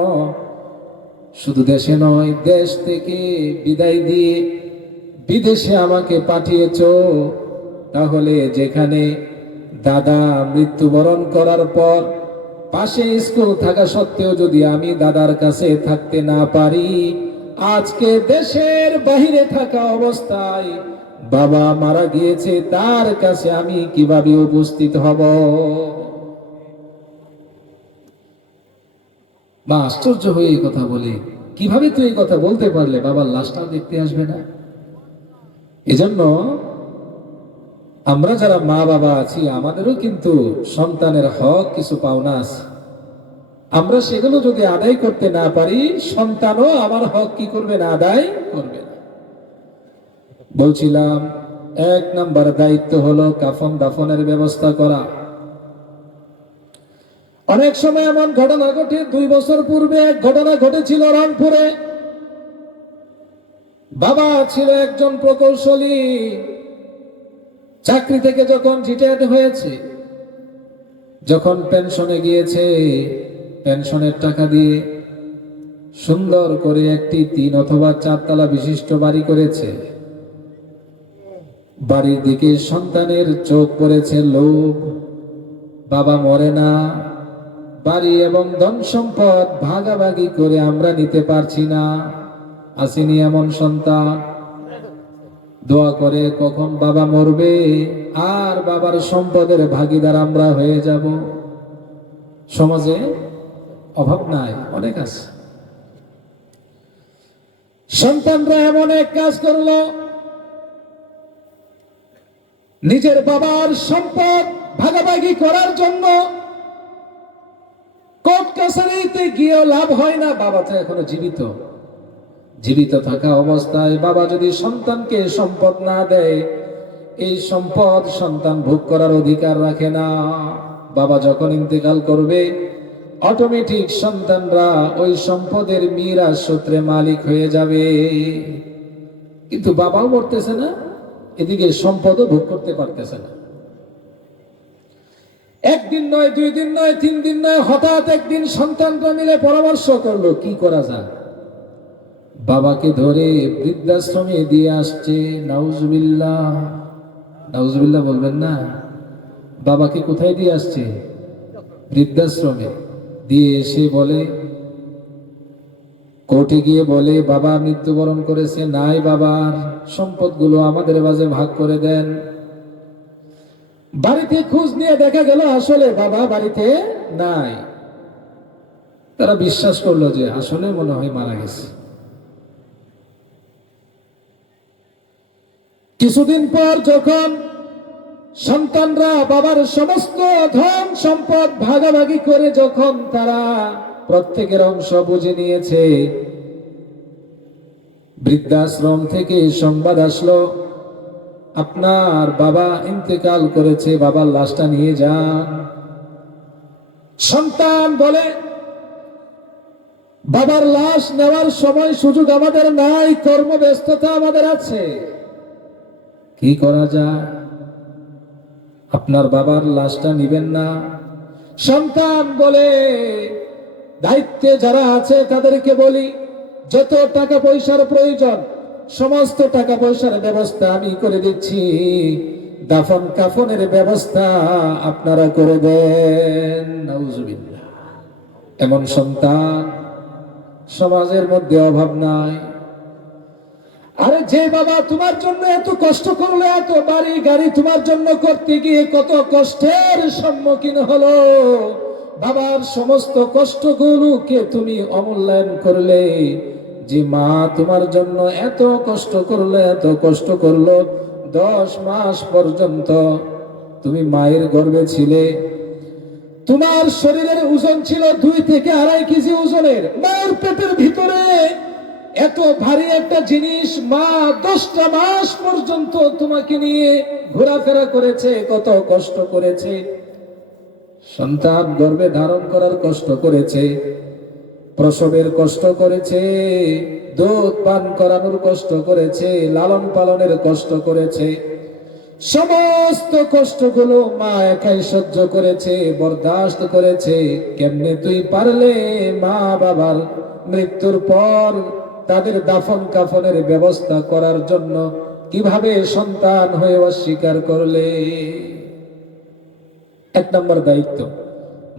শুধু দেশে নয়, দেশ থেকে বিদায় দিয়ে বিদেশে আমাকে পাঠিয়েছো। তাহলে যেখানে দাদা মৃত্যুবরণ করার পর পাশে স্কুল থাকা সত্ত্বেও যদি আমি দাদার কাছে থাকতে না পারি, আজকে দেশের বাহিরে থাকা অবস্থায় বাবা মারা গিয়েছে, তার কাছে আমি কিভাবে উপস্থিত হব? মা আশ্চর্য হয়ে এই কথা বলে, কিভাবে তুই এই কথা বলতে পারলে? বাবার লাশটাও দেখতে আসবে না? এজন্য আমরা যারা মা বাবা আছি, আমাদেরও কিন্তু সন্তানের হক কিছু পাওনা আছে। আমরা সেগুলো যদি আদায় করতে না পারি, সন্তানও আমার হক কি করবে না? আদায় করবে না। বলছিলাম, 1 নাম্বার দায়িত্ব হলো কাফন দাফনের ব্যবস্থা করা। অনেক সময় এমন ঘটনা ঘটে, 2 বছর পূর্বে এক ঘটনা ঘটেছিল রংপুরে। বাবা ছিল একজন প্রকৌশলী, চাকরি থেকে যখন রিটায়ার্ড হয়েছে, যখন পেনশনে গিয়েছে, পেনশনের টাকা দিয়ে সুন্দর করে একটি 3 অথবা 4 তলা বিশিষ্ট বাড়ি করেছে। বাড়ির দিকে সন্তানের চোখ পড়েছে লোভ, বাবা মরে না, বাড়ি এবং ধন সম্পদ ভাগাভাগি করে আমরা নিতে পারছি না। আসেনি এমন সন্তান? দোয়া করে কখন বাবা মরবে আর বাবার সম্পদের ভাগীদার আমরা হয়ে যাব। সমাজে অভাব নাই, অনেক আছে। সন্তানরা এমন এক কাজ করলো, নিজের বাবার সম্পদ ভাগাভাগি করার জন্য কোর্ট কাছারিতে গিয়েও লাভ হয় না। বাবা তো এখনো জীবিত থাকা অবস্থায় বাবা যদি সন্তানকে সম্পদ না দেয়, এই সম্পদ সন্তান ভোগ করার অধিকার রাখে না। বাবা যখন ইন্তেকাল করবে, অটোমেটিক সন্তানরা ওই সম্পদের মিরাস সূত্রে মালিক হয়ে যাবে। কিন্তু বাবাও মরতেছে না, এদিকে সম্পদও ভোগ করতে পারতেছে না। একদিন নয়, 2 দিন নয়, 3 দিন নয়, হঠাৎ একদিন সন্তানরা মিলে পরামর্শ করলো কি করা যায়। বাবাকে ধরে বৃদ্ধাশ্রমে দিয়ে আসছে। নাউজুবিল্লাহ, নাউজুবিল্লাহ বলবেন না। বাবাকে কোথায় দিয়ে আসছে? বৃদ্ধাশ্রমে দিয়ে এসে বলে, কোর্টে গিয়ে বলে বাবা মৃত্যুবরণ করেছে, নাই বাবার সম্পদগুলো আমাদের মাঝে ভাগ করে দেন। বাড়িতে খোঁজ নিয়ে দেখা গেল আসলে বাবা বাড়িতে নাই। তারা বিশ্বাস করলো যে আসলে মনে হয় মারা গেছে। কিছুদিন পর যখন সন্তানরা বাবার সমস্ত ধন সম্পদ ভাগাভাগি করে যখন তারা প্রত্যেকের অংশ বুঝে নিয়েছে, বৃদ্ধাশ্রম থেকে সংবাদ আসলো, আপনার বাবা ইন্তেকাল করেছে, বাবার লাশটা নিয়ে যান। সন্তান বলে, বাবার লাশ নেওয়ার সময় সুযোগ আমাদের নাই, কর্মব্যস্ততা আমাদের আছে, কি করা যায়? আপনার বাবার লাশটা নিবেন না? সন্তান বলে, দায়িত্বে যারা আছে তাদেরকে বলি, যত টাকা পয়সার প্রয়োজন সমস্ত টাকা পয়সার ব্যবস্থা আমি করে দিচ্ছি, দাফন কাফনের ব্যবস্থা আপনারা করে দেন। নাউজুবিল্লাহ। এমন সন্তান সমাজের মধ্যে অভাব নাই। আরে যে বাবা তোমার জন্য এত কষ্ট করলো, এত বাড়ি গাড়ি তোমার জন্য করতে গিয়ে কত কষ্টের সম্মুখীন হলো, বাবার সমস্ত কষ্টগুলোকে তুমি অমূল্যায়ন করলে। যে মা তোমার জন্য এত কষ্ট করলো, 10 মাস পর্যন্ত তুমি মায়ের গর্ভে ছিলে, তোমার শরীরের ওজন ছিল 2 থেকে 2.5 কেজি ওজনের। মায়ের পেটের ভিতরে এত ভারী একটা জিনিস মা 10টা মাস পর্যন্ত তোমাকে নিয়ে ঘোরাফেরা করেছে, কত কষ্ট করেছে। সন্তান গর্ভে ধারণ করার কষ্ট করেছে, প্রসবের কষ্ট করেছে, দুধ পান করানোর কষ্ট করেছে, লালন পালনের কষ্ট করেছে। সমস্ত কষ্টগুলো মা একাই সহ্য করেছে, বরদাস্ত করেছে। কেমনে তুই পারলে মা বাবার মৃত্যুর পর তাদের দাফন কাফনের ব্যবস্থা করার জন্য কিভাবে সন্তান হয়ে অস্বীকার করলে? 1 নম্বর দায়িত্ব,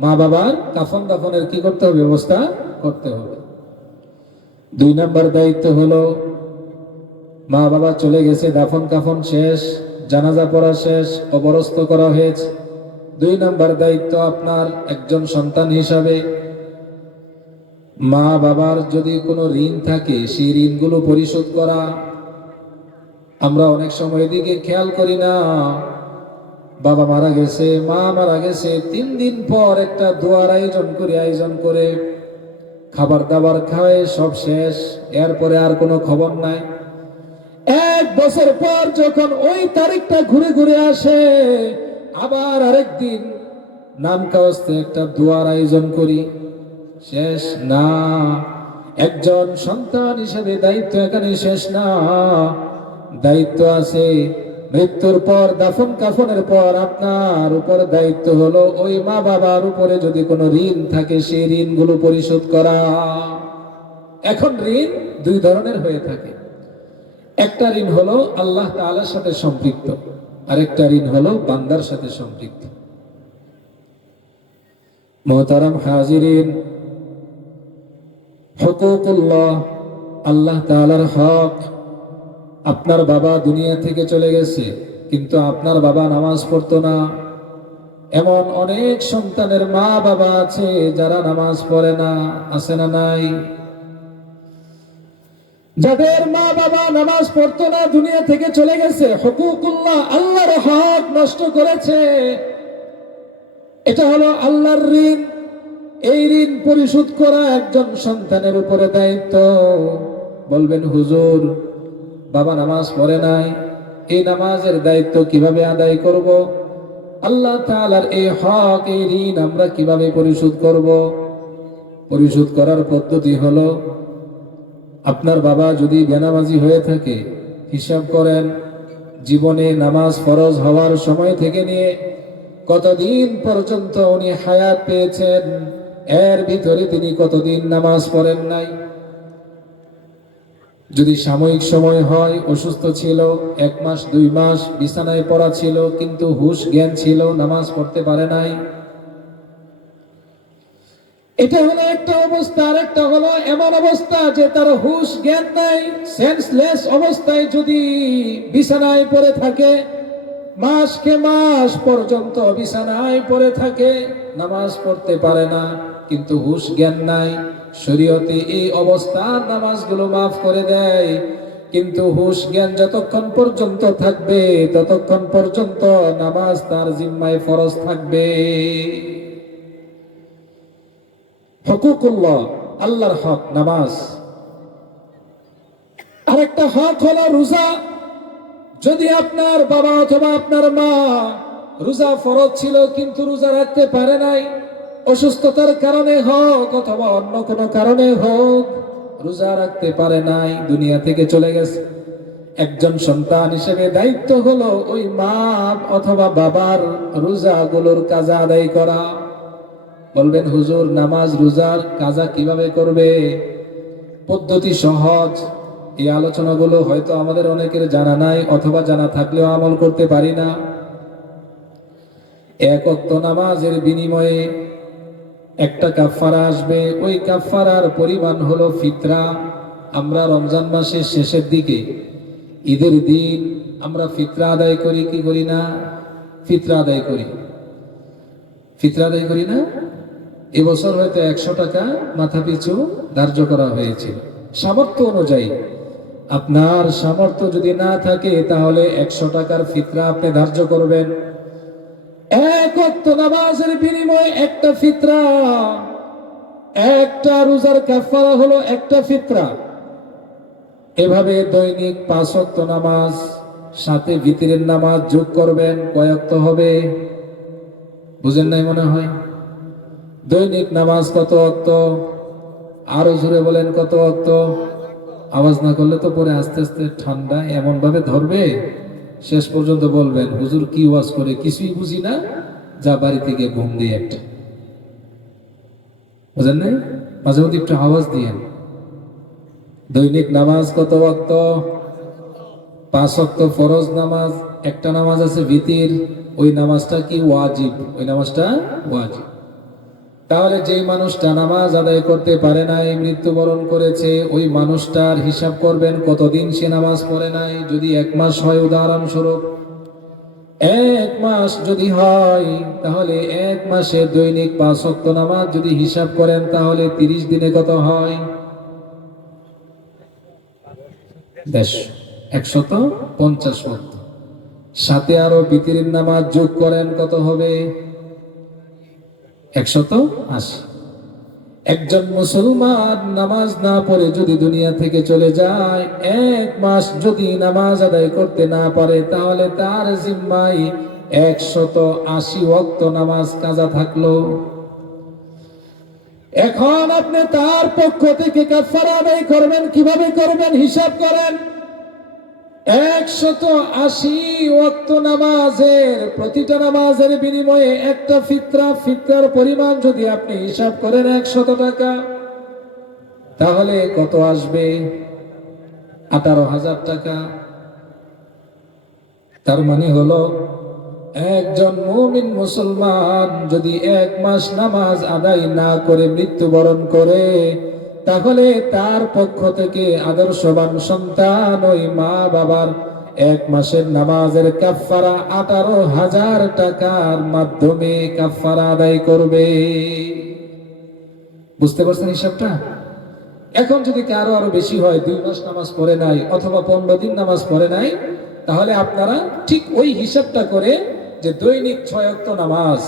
মা বাবার কাফন দাফনের কি করতে হবে? ব্যবস্থা করতে হবে। 2 নম্বর দায়িত্ব হলো, মা বাবা চলে গেছে, দাফন কাফন শেষ, জানাজা পড়া শেষ, কবরস্থ করা হয়েছে। 2 নম্বর দায়িত্ব আপনার একজন সন্তান হিসাবে, মা বাবার যদি কোনো ঋণ থাকে সেই ঋণগুলো পরিশোধ করা। আমরা অনেক সময় এদিকে খেয়াল করি না। বাবা মারা গেছে, মা মারা গেছে, 3 দিন পর একটা দোয়ার আয়োজন করে খাবার দাবার খাওয়ায় সব শেষ, এরপরে আর কোনো খবর নাই। 1 বছর পর যখন ওই তারিখটা ঘুরে ঘুরে আসে, আবার আরেকদিন নাম কাওয়াস্তে একটা দোয়ার আয়োজন করি, শেষ না। একজন সন্তান হিসেবে দায়িত্ব এখানে শেষ না, দায়িত্ব আছে মৃত্যুর পর, দাফন কাফনের পর আপনার উপর দায়িত্ব হলো ওই মা বাবার উপরে যদি কোনো ঋণ থাকে সেই ঋণগুলো পরিশোধ করা। এখন ঋণ 2 ধরনের হয়ে থাকে। একটা ঋণ হলো আল্লাহ তাআলার সাথে সম্পৃক্ত, আরেকটা ঋণ হলো বান্দার সাথে সম্পৃক্ত। মুহতারাম হাজিরিন, হুকুকুল্লাহ, আল্লাহ তাআলার হক। আপনার বাবা দুনিয়া থেকে চলে গেছে, কিন্তু আপনার বাবা নামাজ পড়তো না। এমন অনেক সন্তানের মা বাবা আছে যারা নামাজ পড়ে না, আছে না নাই? যাদের মা বাবা নামাজ পড়তো না, দুনিয়া থেকে চলে গেছে, হুকুকুল্লাহ, আল্লাহর হক নষ্ট করেছে। এটা হলো আল্লাহর ঋণ। এই ঋণ পরিশোধ করা একজন সন্তানের উপরে দায়িত্ব। বলবেন, হুজুর বাবা নামাজ পড়ে নাই, এই নামাজের দায়িত্ব কিভাবে আদায় করব? আল্লাহ তাআলার এই হক, এই ঋণ আমরা কিভাবে পরিশোধ করব? পরিশোধ করার পদ্ধতি হলো, আপনার বাবা যদি বেনামাজি হয়ে থাকে, হিসাব করেন জীবনে নামাজ ফরজ হওয়ার সময় থেকে নিয়ে কতদিন পর্যন্ত উনি হায়াত পেয়েছেন, এর ভিতরে তিনি কতদিন নামাজ পড়েন নাই। যদি সাময়িক সময় হয়, অসুস্থ ছিল, 1 মাস 2 মাস বিছানায় পড়া ছিল, কিন্তু হুঁশ জ্ঞান ছিল, নামাজ পড়তে পারে নাই, এটা হলো একটা অবস্থা। আরেকটা হলো এমন অবস্থা যে তার হুঁশ জ্ঞান নাই, সেন্সলেস অবস্থায় যদি বিছানায় পড়ে থাকে, মাসকে মাস পর্যন্ত বিছানায় পড়ে থাকে, নামাজ পড়তে পারে না, কিন্তু হুঁশ জ্ঞান নাই। শরীয়তে এই অবস্থার নামাজগুলো মাফ করে দেয়, কিন্তু হুঁশ জ্ঞান যতক্ষণ পর্যন্ত থাকবে ততক্ষণ পর্যন্ত নামাজ তার জিম্মায় ফরজ থাকবে। হুকুকুল্লাহ, আল্লাহর হক নামাজ। আরেকটা হক হলো রোজা। যদি আপনার বাবা অথবা আপনার মা রোজা ফরজ ছিল কিন্তু রোজা রাখতে পারে নাই, অসুস্থতার কারণে হোক অথবা অন্য কোনো কারণে হোক রোজা রাখতে পারে নাই, দুনিয়া থেকে চলে গেছে, একজন সন্তান হিসেবে দায়িত্ব হলো ওই মা অথবা বাবার রোজাগুলোর কাজা আদায় করা। বলবেন, হুজুর নামাজ রোজার কাজা কিভাবে করবে? পদ্ধতি সহজ। এই আলোচনাগুলো হয়তো আমাদের অনেকের জানা নাই, অথবা জানা থাকলেও আমল করতে পারি না। 1 ওয়াক্ত নামাজের বিনিময়ে একটা কাফারা আসবে, ওই কাফারার পরিমাণ হলো ফিতরা। আমরা রমজান মাসের শেষের দিকে, ঈদের দিন আমরা ফিতরা আদায় করি কি করি না? ফিতরা আদায় করি। ফিতরা আদায় করি না? এবছর হয়তো 100 টাকা মাথা পিছু ধার্য করা হয়েছিল সামর্থ্য অনুযায়ী। আপনার সামর্থ্য যদি না থাকে তাহলে 100 টাকার ফিতরা আপনি ধার্য করবেন। এক ওয়াক্ত নামাজের বিনিময়ে একটা ফিতরা, একটা রোজার কাফারা হলো একটা ফিতরা। এভাবে দৈনিক 5 ওয়াক্ত নামাজ, সাথে ভিতরের নামাজ যোগ করবেন, কয় ওয়াক্ত হবে? বুঝেন নাই মনে হয়। দৈনিক নামাজ কত ওয়াক্ত? আরো জোরে বলেন, কত ওয়াক্ত? আওয়াজ না করলে তো পরে আস্তে আস্তে ঠান্ডা এমন ভাবে ধরবে, শেষ পর্যন্ত বলবেন হুজুর কি ওয়াজ করে কিছুই বুঝি না, যা বাড়ি থেকে ঘুম দিয়ে একটা। বুঝেন নাই? মাঝে মধ্যে একটু আওয়াজ দিয়েন। দৈনিক নামাজ কত ওয়াক্ত? 5 ওয়াক্ত ফরজ নামাজ, একটা নামাজ আছে ভিতির, ওই নামাজটা কি ওয়াজিব, ওই নামাজটা ওয়াজিব। তাহলে যে মানুষটা নামাজ আদায় করতে পারে নাই, মৃত্যুবরণ করেছে, ওই মানুষটার হিসাব করবেন কতদিন সে নামাজ পড়ে নাই। যদি 1 মাস হয়, উদাহরণস্বরূপ 1 মাস যদি হয়, তাহলে 1 মাসে দৈনিক 5 ওয়াক্ত নামাজ যদি হিসাব করেন, তাহলে 30 দিনে কত হয়? 150 ওয়াক্ত। সাথে আরো বিতিরের নামাজ যোগ করেন, কত হবে? 180। একজন মুসলমান নামাজ না পড়ে যদি দুনিয়া থেকে চলে যায়, 1 মাস যদি নামাজ আদায় করতে না পারে, তাহলে তার জিম্মায় 180 ওয়াক্ত নামাজ কাজা থাকলো। এখন আপনি তার পক্ষ থেকে কাফারা আদায় করবেন, কিভাবে করবেন হিসাব করেন। 180 ওয়াক্ত নামাজের, প্রতিটা নামাজের বিনিময়ে একটা ফিতরা, ফিতরার পরিমাণ যদি আপনি হিসাব করেন 100 টাকা, তাহলে কত আসবে? 18,000 টাকা। তার মানে হলো একজন মুমিন মুসলমান যদি 1 মাস নামাজ আদায় না করে মৃত্যুবরণ করে, তাহলে তার পক্ষ থেকে আদর্শবান সন্তান ওই মা বাবার 1 মাসের নামাজের কাফারা 18,000 টাকার মাধ্যমে কাফারা আদায় করবে। বুঝতে পারছেন হিসাবটা? এখন যদি কারো আরো বেশি হয়, 2 মাস নামাজ পড়ে নাই অথবা 15 দিন নামাজ পড়ে নাই, তাহলে আপনারা ঠিক ওই হিসাবটা করে, যে দৈনিক 6 ওয়াক্ত নামাজ,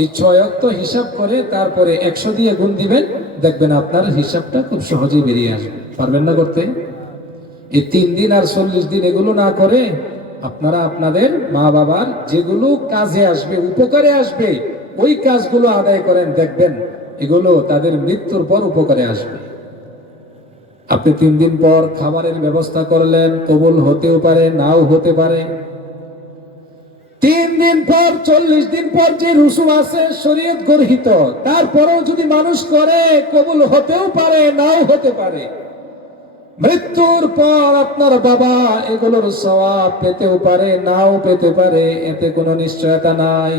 এই 6 ওয়াক্ত হিসাব করে তারপরে 100 দিয়ে গুণ দিবেন, দেখবেন আপনার হিসাবটা খুব সহজেই বেরিয়ে আসবে। পারবেন না করতে? এই 3 দিন আর 40 দিন এগুলো না করে আপনারা আপনাদের মা বাবার যেগুলো কাজে আসবে, উপকারে আসবে, ওই কাজগুলো আদায় করেন, দেখবেন এগুলো তাদের মৃত্যুর পর উপকারে আসবে। আপনি 3 দিন পর খাবারের ব্যবস্থা করলেন, কবুল হতেও পারে, নাও হতে পারে। 3 দিন পর, 40 দিন পর যে রসুম আছে শরীয়ত গর্হিত, তারপরেও যদি মানুষ করে, কবুল হতেও পারে, নাও হতে পারে। মৃত্যুর পর আপনার বাবা এগুলোর সওয়াব পেতেও পারে, নাও পেতে পারে, এতে কোনো নিশ্চয়তা নাই।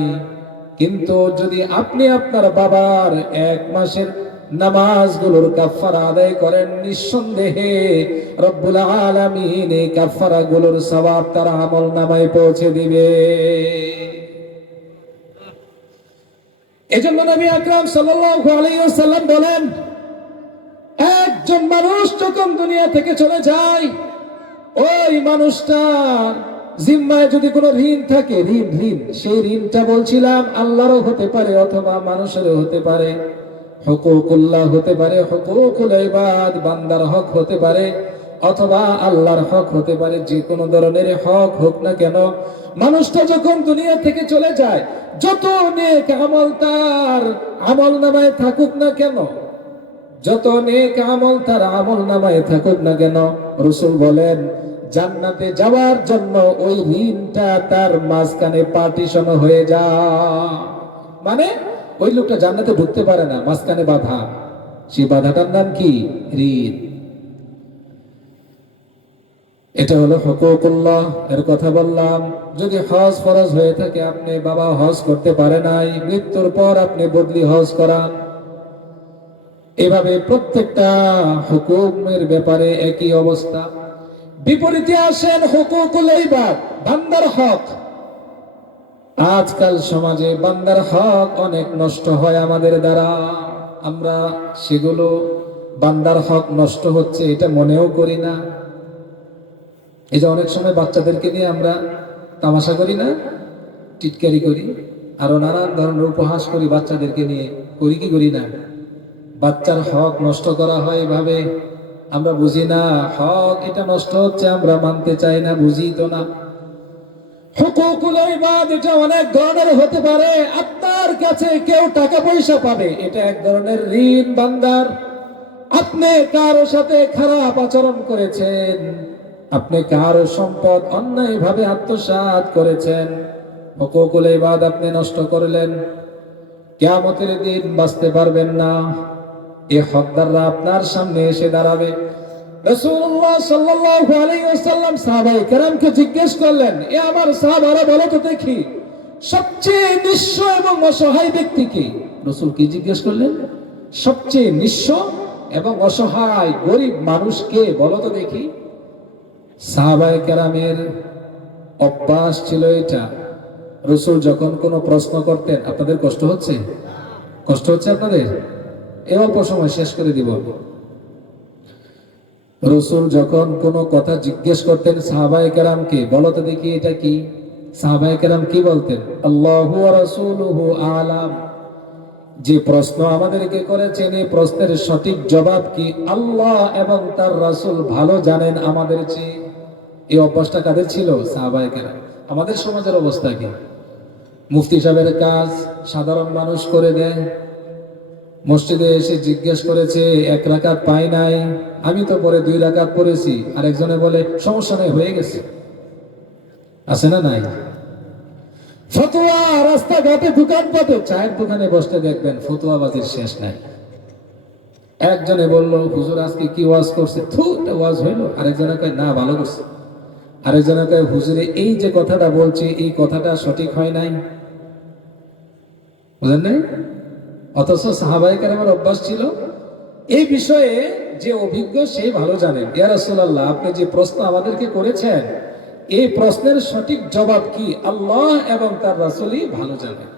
কিন্তু যদি আপনি আপনার বাবার 1 মাসের নামাজগুলোর কাফারা আদায় করেন, নিঃসন্দেহে রব্বুল আলামিন এই কাফারাগুলোর সওয়াব তার আমলনামায় পৌঁছে দিবে। এজন্য নবী আকরাম সাল্লাল্লাহু আলাইহি ওয়াসাল্লাম বলেন, একজন মানুষ যখন দুনিয়া থেকে চলে যায়, ওই মানুষটার জিম্মায় যদি কোনো ঋণ থাকে, ঋণ সেই ঋণটা বলছিলাম আল্লাহরও হতে পারে অথবা মানুষেরও হতে পারে, হুকুকুল্লাহ হতে পারে, হুকুকুল ইবাদ বান্দার হক হতে পারে, অথবা আল্লাহর হক হতে পারে। যে কোনো ধরনের হক হোক না কেন, মানুষটা যখন দুনিয়া থেকে চলে যায়, যত নেক আমল তার আমল নামায় থাকুক না কেন, যত নেক আমল তার আমল নামায় থাকুক না কেন, রাসূল বলেন জান্নাতে যাওয়ার জন্য ওই ঋণটা তার মাঝখানে পার্টিশন হয়ে যায়। মানে ওই লোকটা জান্নাতে ঢুকতে পারে না, মাঝখানে বাধা। সেই বাধাটার নাম কি? ঋণ। এটা হলো হুকুকুল্লাহ এর কথা বললাম। যদি হজ ফরজ হয়ে থাকে, আপনি বাবা হজ করতে পারে নাই, মৃত্যুর পর আপনি বদলি হজ করান। এভাবে প্রত্যেকটা হুকুমের ব্যাপারে একই অবস্থা। বিপরীতে আসেন হুকুকুল ইবাদ, বান্দার হক। আজকাল সমাজে বান্দার হক অনেক নষ্ট হয় আমাদের দ্বারা। আমরা সেগুলো বান্দার হক নষ্ট হচ্ছে এটা মনেও করি না। এই যে অনেক সময় বাচ্চাদেরকে নিয়ে আমরা তামাশা করি না, টিটকারি করি, আরো নানান ধরনের উপহাস করি বাচ্চাদেরকে নিয়ে, করি কি করি না? বাচ্চার হক নষ্ট করা হয় এভাবে, আমরা বুঝি না হক এটা নষ্ট হচ্ছে, আমরা মানতে চাই না, বুঝি তো না। হুকুকুল ইবাদ এটা অনেক ধরনের হতে পারে। আপনার কাছে কেউ টাকা পয়সা পাবে, এটা এক ধরনের ঋণ বান্দার। আপনি কারো সাথে খারাপ আচরণ করেছেন, আপনি কারো সম্পদ অন্যায়ভাবে আত্মসাৎ করেছেন, হুকুকুল ইবাদ আপনি নষ্ট করলেন, কিয়ামতের দিন বাঁচতে পারবেন না। এই হকদাররা আপনার সামনে এসে দাঁড়াবে। রাসূলুল্লাহ সাল্লাল্লাহু আলাইহি ওয়াসাল্লাম সাহাবায়ে কেরামকে জিজ্ঞেস করলেন, এ আমার সাহাবারা বলো তো দেখি, সবচেয়ে নিঃস্ব এবং অসহায় ব্যক্তি কে? রাসূল কি জিজ্ঞেস করলেন? সবচেয়ে নিঃস্ব এবং অসহায় গরিব মানুষ কে বলো তো দেখি। সাহাবায়ে কেরামের অভ্যাস ছিল এটা, রাসূল যখন কোনো প্রশ্ন করতেন, আপনাদের কষ্ট হচ্ছে? কষ্ট হচ্ছে আপনাদের? এই অল্প সময় শেষ করে দিব। রাসূল যখন কোনো কথা জিজ্ঞেস করতেন সাহাবায়ে কেরামকে, বলো তো দেখি এটা কি, সাহাবায়ে কেরাম কি বলতেন? আল্লাহু ওয়া রাসূলুহু আলাম। যে প্রশ্ন আমাদেরকে করেছেন এই প্রশ্নের সঠিক জবাব কি আল্লাহ এবং তার রাসূল ভালো জানেন আমাদের চেয়ে। এই অভ্যাসটা কাদের ছিল? সাহাবায়ে কেরাম। আমাদের সমাজের অবস্থা কি? মুফতি সাহেবের কাজ সাধারণ মানুষ করে দেয়, মসজিদে এসে জিজ্ঞেস করেছে এক রাকাত পাই নাই, আমি তো পরে 2 রাকাত পড়েছি, আরেকজনে বলে সমস্যা নেই হয়ে গেছে। আছে না নাই? ফতোয়া রাস্তাঘাটে দোকানপাটে চায়ের দোকানে বসতে দেখবেন ফতোয়াবাজির শেষ নাই। একজনে বলল হুজুর আজকে কি ওয়াজ করছে, থু এটা ওয়াজ হইলো। আরেকজনে কয় না ভালো করছে। আরেকজনে কয় হুজুরে এই যে কথাটা বলছি এই কথাটা সঠিক হয় নাই। বুঝলেন নাই? অথচ সাহাবায়ে কেরামের অভ্যাস ছিল এই বিষয়ে যে অভিজ্ঞ সে ভালো জানেন। ইয়া রাসূলুল্লাহ আপনি যে প্রশ্ন আমাদেরকে করেছেন এই প্রশ্নের সঠিক জবাব কি আল্লাহ এবং তার রাসূলই ভালো জানেন।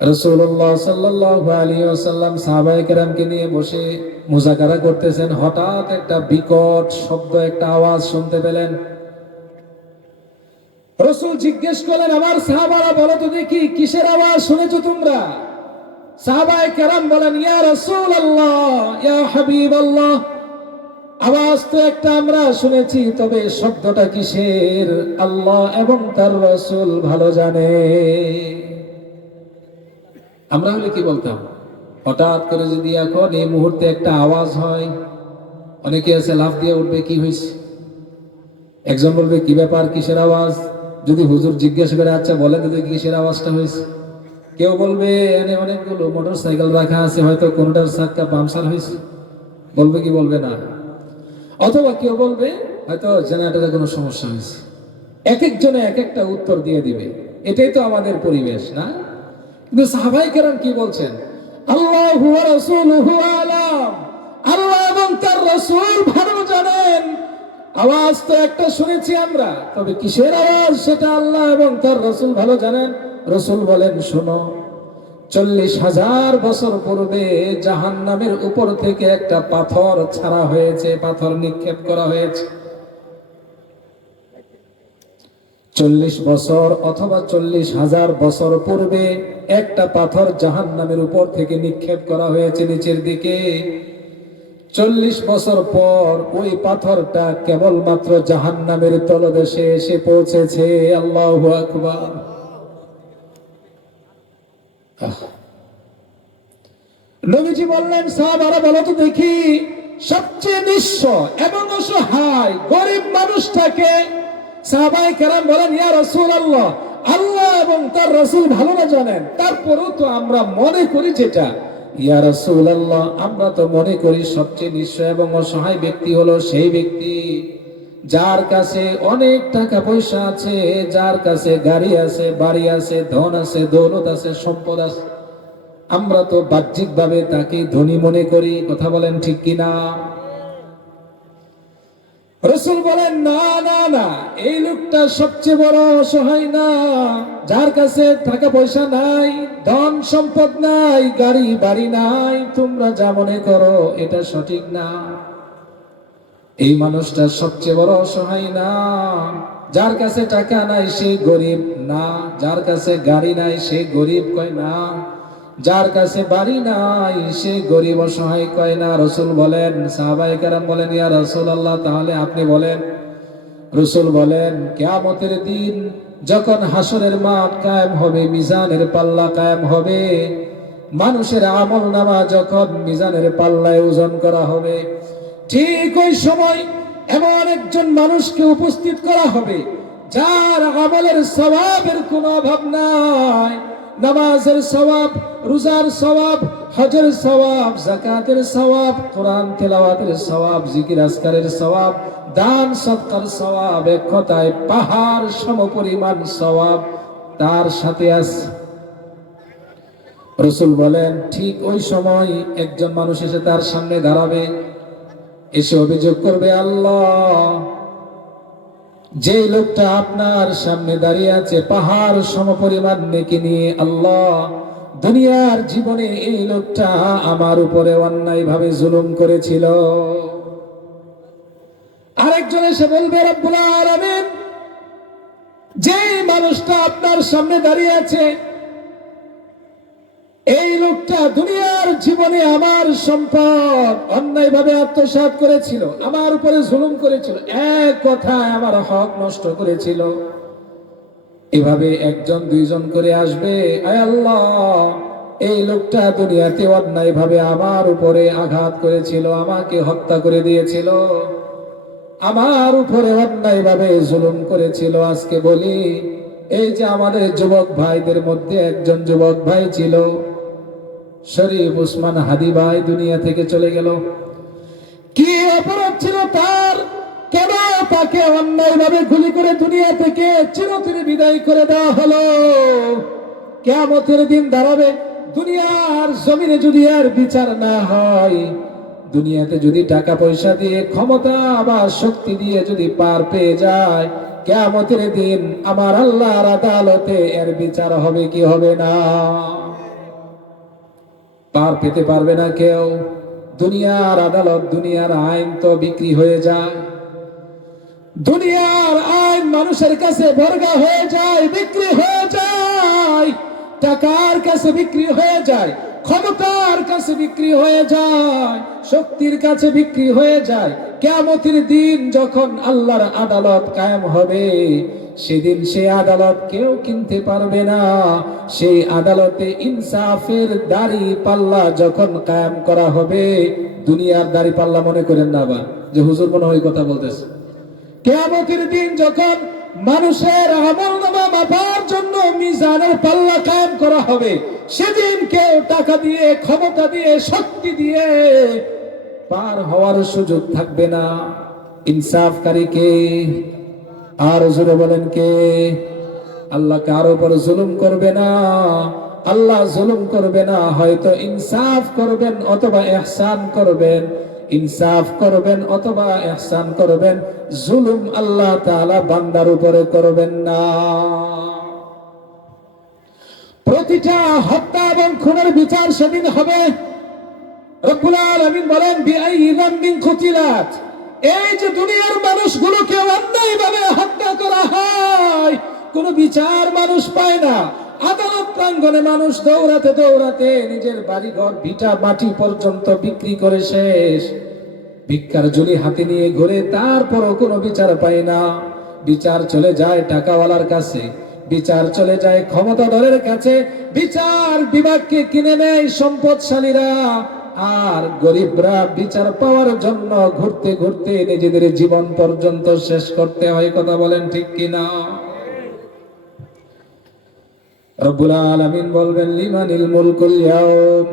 রাসূলুল্লাহ সাল্লাল্লাহু আলাইহি ওয়াসাল্লাম সাহাবায়ে কেরামকে নিয়ে বসে মুযাকারা করতেছেন, হঠাৎ একটা বিকট শব্দ, একটা আওয়াজ শুনতে পেলেন। রাসূল জিজ্ঞেস করলেন, আমার সাহাবারা বলো তো দেখি কিসের আওয়াজ শুনেছো তোমরা? সাহাবায়ে কেরাম বলেন, ইয়া রাসূলুল্লাহ ইয়া হাবিবাল্লাহ, আওয়াজ তো একটা আমরা শুনেছি, তবে শব্দটা কিসের আল্লাহ এবং তার রাসূল ভালো জানে। আমরা হলে কি বলতাম? হঠাৎ করে যদি এখন এই মুহূর্তে একটা আওয়াজ হয়, অনেকে আছে লাফ দিয়ে উঠবে, কি হয়েছে? একজন বলবে কি ব্যাপার, কিসের আওয়াজ? যদি হুজুর জিজ্ঞেস করে আচ্ছা বলেন তো কিসের আওয়াজটা হয়েছে, কেউ বলবে এনে অনেকগুলো মোটরসাইকেল রাখা আছে, হয়তো কোনটার চাকা পাংচার হয়েছে, বলবে কি বলবে না? অথবা কেউ বলবে হয়তো জেনারেটরে কোনো সমস্যা হয়েছে। এক একজনে এক একটা উত্তর দিয়ে দিবে, এটাই তো আমাদের পরিবেশ না? কিন্তু সাহাবায়ে কেরাম কি বলছেন? আল্লাহু ওয়া রাসূলুহু আলাম, আল্লাহ এবং তার রাসূল ভালো জানেন। আওয়াজ তো একটা শুনেছি আমরা, তবে কিসের আওয়াজ সেটা আল্লাহ এবং তার রাসূল ভালো জানেন। রাসূল বলেন শোনো, 40,000 বছর পূর্বে জাহান্নামের উপর থেকে একটা পাথর ছাড়া হয়েছে, পাথর নিক্ষেপ করা হয়েছে। 40 বছর অথবা 40,000 বছর পূর্বে একটা পাথর জাহান্নামের উপর থেকে নিক্ষেপ করা হয়েছে নিচের দিকে। 40 বছর পর ওই পাথরটা কেবলমাত্র জাহান্নামের তলদেশে এসে পৌঁছেছে। আল্লাহু আকবার। নবীজি বললেন, সাহাবারা বলো তো দেখি সবচেয়ে নিঃস্ব এবং অসহায় গরিব মানুষটাকে? সাহাবায়ে কেরাম বলেন, ইয়া রাসূলুল্লাহ আল্লাহ এবং তার রাসূল ভালো না জানেন, তারপরেও তো আমরা মনে করি যেটা। ইয়া রাসূলুল্লাহ আমরা তো মনে করি সবচেয়ে নিঃস্ব এবং অসহায় ব্যক্তি হলো সেই ব্যক্তি যার কাছে অনেক টাকা পয়সা আছে, যার কাছে গাড়ি আছে, বাড়ি আছে, ধন আছে, দৌলত আছে, সম্পদ আছে। আমরা তো বাহ্যিকভাবে তাকে ধনী মনে করি, কথা বলেন ঠিক কিনা? রাসূল বলেন না না না, এই লোকটা সবচেয়ে বড় অসহায় না, যার কাছে টাকা পয়সা নাই, ধন সম্পদ নাই, গাড়ি বাড়ি নাই, তোমরা যা মনে করো এটা সঠিক না। এই মানুষটা সবচেয়ে বড় অসহায় না, যার কাছে টাকা নাই সে গরিব না, যার কাছে গাড়ি নাই সে গরিব কয় না, যার কাছে বাড়ি নাই সে গরিব অসহায় কয় না। রসুল বলেন, সাহাবায়ে কেরাম বলেন, ইয়া রাসূলুল্লাহ তাহলে আপনি বলেন। রসুল বলেন, কিয়ামতের দিন যখন হাসরের মাঠ কায়েম হবে, মিজানের পাল্লা কায়েম হবে, মানুষের আমল নামা যখন মিজানের পাল্লায় ওজন করা হবে, ঠিক ওই সময় এমন একজন মানুষকে উপস্থিত করা হবে যার আমলের সওয়াবের কোনো অভাব নাই। নামাজের সওয়াব, রোজার সওয়াব, হজের সওয়াব, যাকাতের সওয়াব, কোরআন তেলাওয়াতের সওয়াব, জিকির আজকারের সওয়াব, দান সদকার সওয়াব, এক কথায় পাহাড় সমপরিমাণ সওয়াব তার সাথে আছে। রসুল বলেন, ঠিক ওই সময় একজন মানুষ এসে তার সামনে দাঁড়াবে, এসে অভিযোগ করবে, আল্লাহ, যে লোকটা আপনার সামনে দাঁড়িয়ে আছে পাহাড় সমপরিমাণ নেকি নিয়ে, আল্লাহ, দুনিয়ার জীবনে এই লোকটা আমার উপরে অন্যায় ভাবে জুলুম করেছিল। আরেকজন এসে বলবে, রব্বুল আলামিন, যে মানুষটা আপনার সামনে দাঁড়িয়ে আছে এই লোকটা দুনিয়ার জীবনে আমার সম্পদ অন্যায়ভাবে আত্মসাৎ করেছিল, আমার উপরে জুলুম করেছিল, এক কথায় আমার হক নষ্ট করেছিল। এভাবে একজন দুইজন করে আসবে, আয় আল্লাহ, এই লোকটা দুনিয়াতে অন্যায়ভাবে আমার উপরে আঘাত করেছিল, আমাকে হত্যা করে দিয়েছিল, আমার উপরে অন্যায়ভাবে জুলুম করেছিল। আজকে বলি, এই যে আমাদের যুবক ভাইদের মধ্যে একজন যুবক ভাই ছিল, শরীফ উসমান হাদি ভাই, দুনিয়া থেকে চলে গেল। কি অপরাধ ছিল তার? কেন তাকে অন্যায়ভাবে গুলি করে দুনিয়া থেকে চিরতরে বিদায় করে দেওয়া হলো? কিয়ামতের দিন দাঁড়াবে, দুনিয়ার জমিনে যদি আর বিচার না হয়, দুনিয়াতে যদি টাকা পয়সা দিয়ে, ক্ষমতা বা শক্তি দিয়ে যদি পার পেয়ে যায়, কিয়ামতের দিন আমার আল্লাহর আদালতে এর বিচার হবে কি হবে না? পার পেতে পারবে না কেউ। দুনিয়ার আদালত, দুনিয়ার আইন তো বিক্রি হয়ে যায়, দুনিয়ার আইন মানুষের কাছে বর্গা হয়ে যায়, বিক্রি হয়ে যায়, টাকার কাছে বিক্রি হয়ে যায়, ক্ষমতার কাছে বিক্রি হয়ে যায়, শক্তির কাছে বিক্রি হয়ে যায়। কিয়ামতের দিন যখন আল্লাহর আদালত কায়েম হবে, সেদিন সেই আদালত কেউ কিনতে পারবে না। সেই আদালতে ইনসাফের দাড়ি পাল্লা যখন কায়েম করা হবে, দুনিয়ার দাড়ি পাল্লা মনে করেন না বা যে হুজুর মনে হয় কথা বলতেছে। কিয়ামতের দিন যখন মানুষের আমলনামা মাপার জন্য মিজানের পাল্লা কায়েম করা হবে, সেদিন কেউ টাকা দিয়ে, ক্ষমতা দিয়ে, শক্তি দিয়ে পার হওয়ার সুযোগ থাকবে না। ইনসাফকারী কে? আর জোরে বলেন কে? আল্লাহ কারো উপর জুলুম করবে না, আল্লাহ জুলুম করবে না। হয়তো ইনসাফ করবেন অথবা ইহসান করবেন, ইনসাফ করবেন অথবা ইহসান করবেন, জুলুম আল্লাহ তাআলা বান্দার উপরে করবেন না। প্রতিটা হত্যা এবং খুনের বিচার সেদিন হবে। রব্বুল আলামিন বলেন, বিআইয়ি যামবিন কুতিলাত, এই যে দুনিয়ার মানুষগুলোকে অন্যায়ভাবে হত্যা করা হয়, কোনো বিচার মানুষ পায় না। আদালত প্রাঙ্গণে মানুষ দৌড়াতে দৌড়াতে নিজের বাড়িঘর, ভিটা মাটি পর্যন্ত বিক্রি করে শেষ, ভিক্ষার ঝুলি হাতে নিয়ে ঘুরে, তারপরও কোনো বিচার পায় না। বিচার চলে যায় টাকাওয়ালার কাছে, বিচার চলে যায় ক্ষমতাধরের কাছে, বিচার বিভাগকে কিনে নেয় সম্পদশালীরা, আর গরিবরা বিচার পাওয়ার জন্য ঘুরতে ঘুরতে নিজেদের জীবন পর্যন্ত শেষ করতে হয়। কথা বলেন ঠিক কিনা? রব্বুল আলামিন বলবেন, লিমানিল মুলকুল ইয়াউম,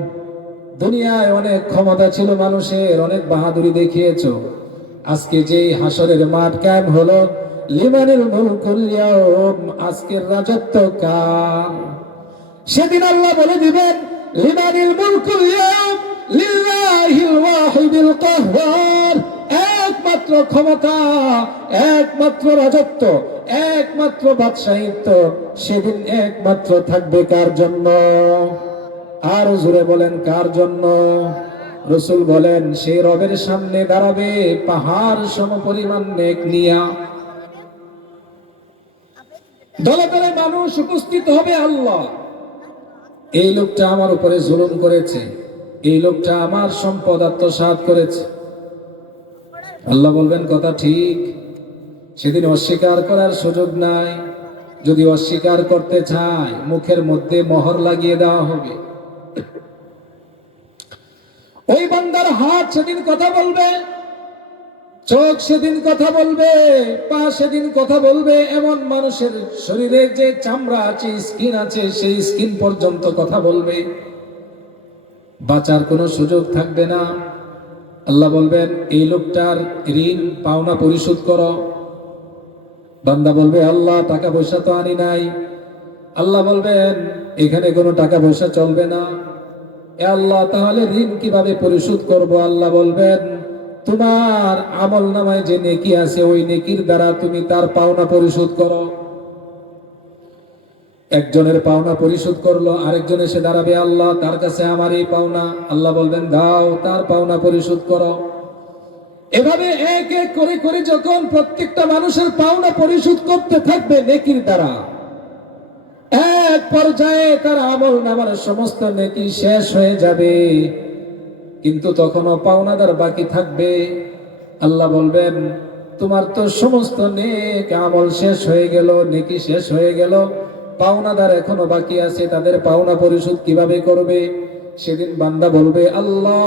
দুনিয়ায় অনেক ক্ষমতা ছিল মানুষের, অনেক বাহাদুরি দেখিয়েছো, আজকে যেই হাসরের মাঠ কায়েম হলো, লিমানিল মুলকুল ইয়াউম, আজকের রাজত্ব কার? সেদিন আল্লাহ বলে দিবেন, লিমানিল মুলকুল ইয়াউম লিল্লাহিল ওয়াহিদিল কাহ্হার, একমাত্র ক্ষমতা, একমাত্র রাজত্ব, একমাত্র বাদশাহিত্ব সেদিন একমাত্র থাকবে কার জন্য? আর জোরে বলেন কার জন্য? রাসূল বলেন, সে রবের সামনে দাঁড়াবে পাহাড় সমপরিমাণ নেক নিয়া। দলে দলে মানুষ উপস্থিত হবে। আল্লাহ, এই লোকটা আমার উপরে জুলুম করেছে, এই লোকটা আমার সম্পদ আত্মসাৎ করেছে। আল্লাহ বলবেন কথা ঠিক, সেদিন অস্বীকার করার সুযোগ নাই। যদি অস্বীকার করতে চায় মুখের মধ্যে মোহর লাগিয়ে দেওয়া হবে। ওই বান্দার হাত সেদিন কথা বলবে, চোখ সেদিন কথা বলবে, পা সেদিন কথা বলবে। এমন মানুষের শরীরে যে চামড়া আছে, স্কিন আছে, সেই স্কিন পর্যন্ত কথা বলবে। বাঁচার কোনো সুযোগ থাকবে না। আল্লাহ বলবেন এই লোকটার ঋণ পাওনা পরিশোধ করো। বান্দা বলবে আল্লাহ টাকা পয়সা তো আনি নাই। আল্লাহ বলবেন এখানে কোনো টাকা পয়সা চলবে না। এ আল্লাহ, তাহলে ঋণ কিভাবে পরিশোধ করব? আল্লাহ বলবেন তোমার আমল নামায় যে নেকি আছে ওই নেকির দ্বারা তুমি তার পাওনা পরিশোধ করো। একজনের পাওনা পরিশোধ করলো, আরেকজন এসে দাঁড়াবে, আল্লাহ তার কাছে আমার এই পাওনা। আল্লাহ বলবেন দাও, তার পাওনা পরিশোধ করো। এভাবে এক এক করে করে যখন প্রত্যেকটা মানুষের পাওনা পরিশোধ করতে থাকবে নেকির দ্বারা, এক পর্যায়ে তার আমল নামার সমস্ত নেকি শেষ হয়ে যাবে, কিন্তু তখনও পাওনাদার বাকি থাকবে। আল্লাহ বলবেন তোমার তো সমস্ত নেক আমল শেষ হয়ে গেল, নেকি শেষ হয়ে গেল, পাওনাদার এখনো বাকি আছে, তাদের পাওনা পরিশোধ কিভাবে করবে? সেদিন বান্দা বলবে আল্লাহ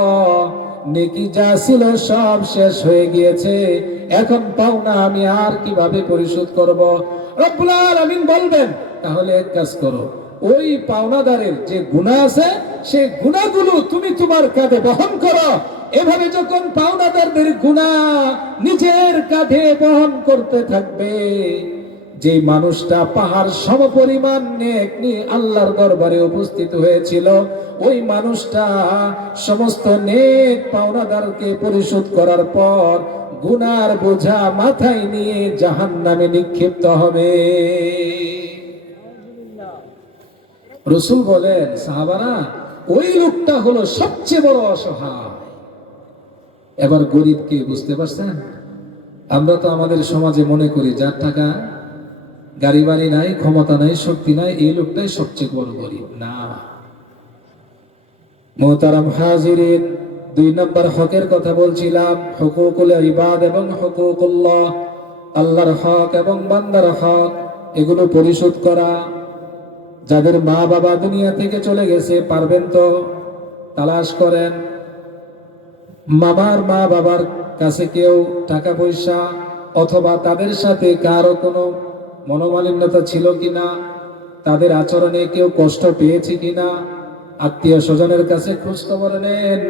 নেকি যা ছিল সব শেষ হয়ে গিয়েছে, এখন পাওনা আমি আর কিভাবে পরিশোধ করব? রব্বুল আলামিন বলবেন তাহলে এক কাজ করো, ওই পাওনাদারের যে গুনাহ আছে সেই গুনাহগুলো তুমি তোমার কাঁধে বহন করো। এভাবে যখন পাওনাদারদের গুনাহ নিজের কাঁধে বহন করতে থাকবে, যে মানুষটা পাহাড় সমপরিমাণ নেক নিয়ে আল্লাহর দরবারে উপস্থিত হয়েছিল, ওই মানুষটা সমস্ত নেক পাওনাদারকে পরিশোধ করার পর গুনার বোঝা মাথায় নিয়ে জাহান্নামে নিক্ষিপ্ত হবে। রাসূল বলেন সাহাবারা ওই লোকটা হলো সবচেয়ে বড় অসহায়। এবার গরিবকে বুঝতে পারছেন? আমরা তো আমাদের সমাজে মনে করি যার টাকা, গাড়ি বাড়ি নাই, ক্ষমতা নাই, শক্তি নাই, এই লোকটাই সবচেয়ে বড় গরিব। না মুহতারাম হাজিরিন, 2 নম্বর হকের কথা বলছিলাম, হুকুকুল ইবাদ এবং হুকুকুল্লাহ, আল্লাহর হক এবং বান্দার হক, এগুলো পরিশোধ করা। যাদের মা বাবা দুনিয়া থেকে চলে গেছে পারবেন তো তালাশ করেন, মামার মা বাবার কাছে কেউ টাকা পয়সা অথবা তাদের সাথে কারো কোনো মনোমালিন্যতা ছিল কিনা, তাদের আচরণে কেউ কষ্ট পেয়েছে কিনা, আত্মীয় স্বজনের কাছে খোঁজ খবর নেন,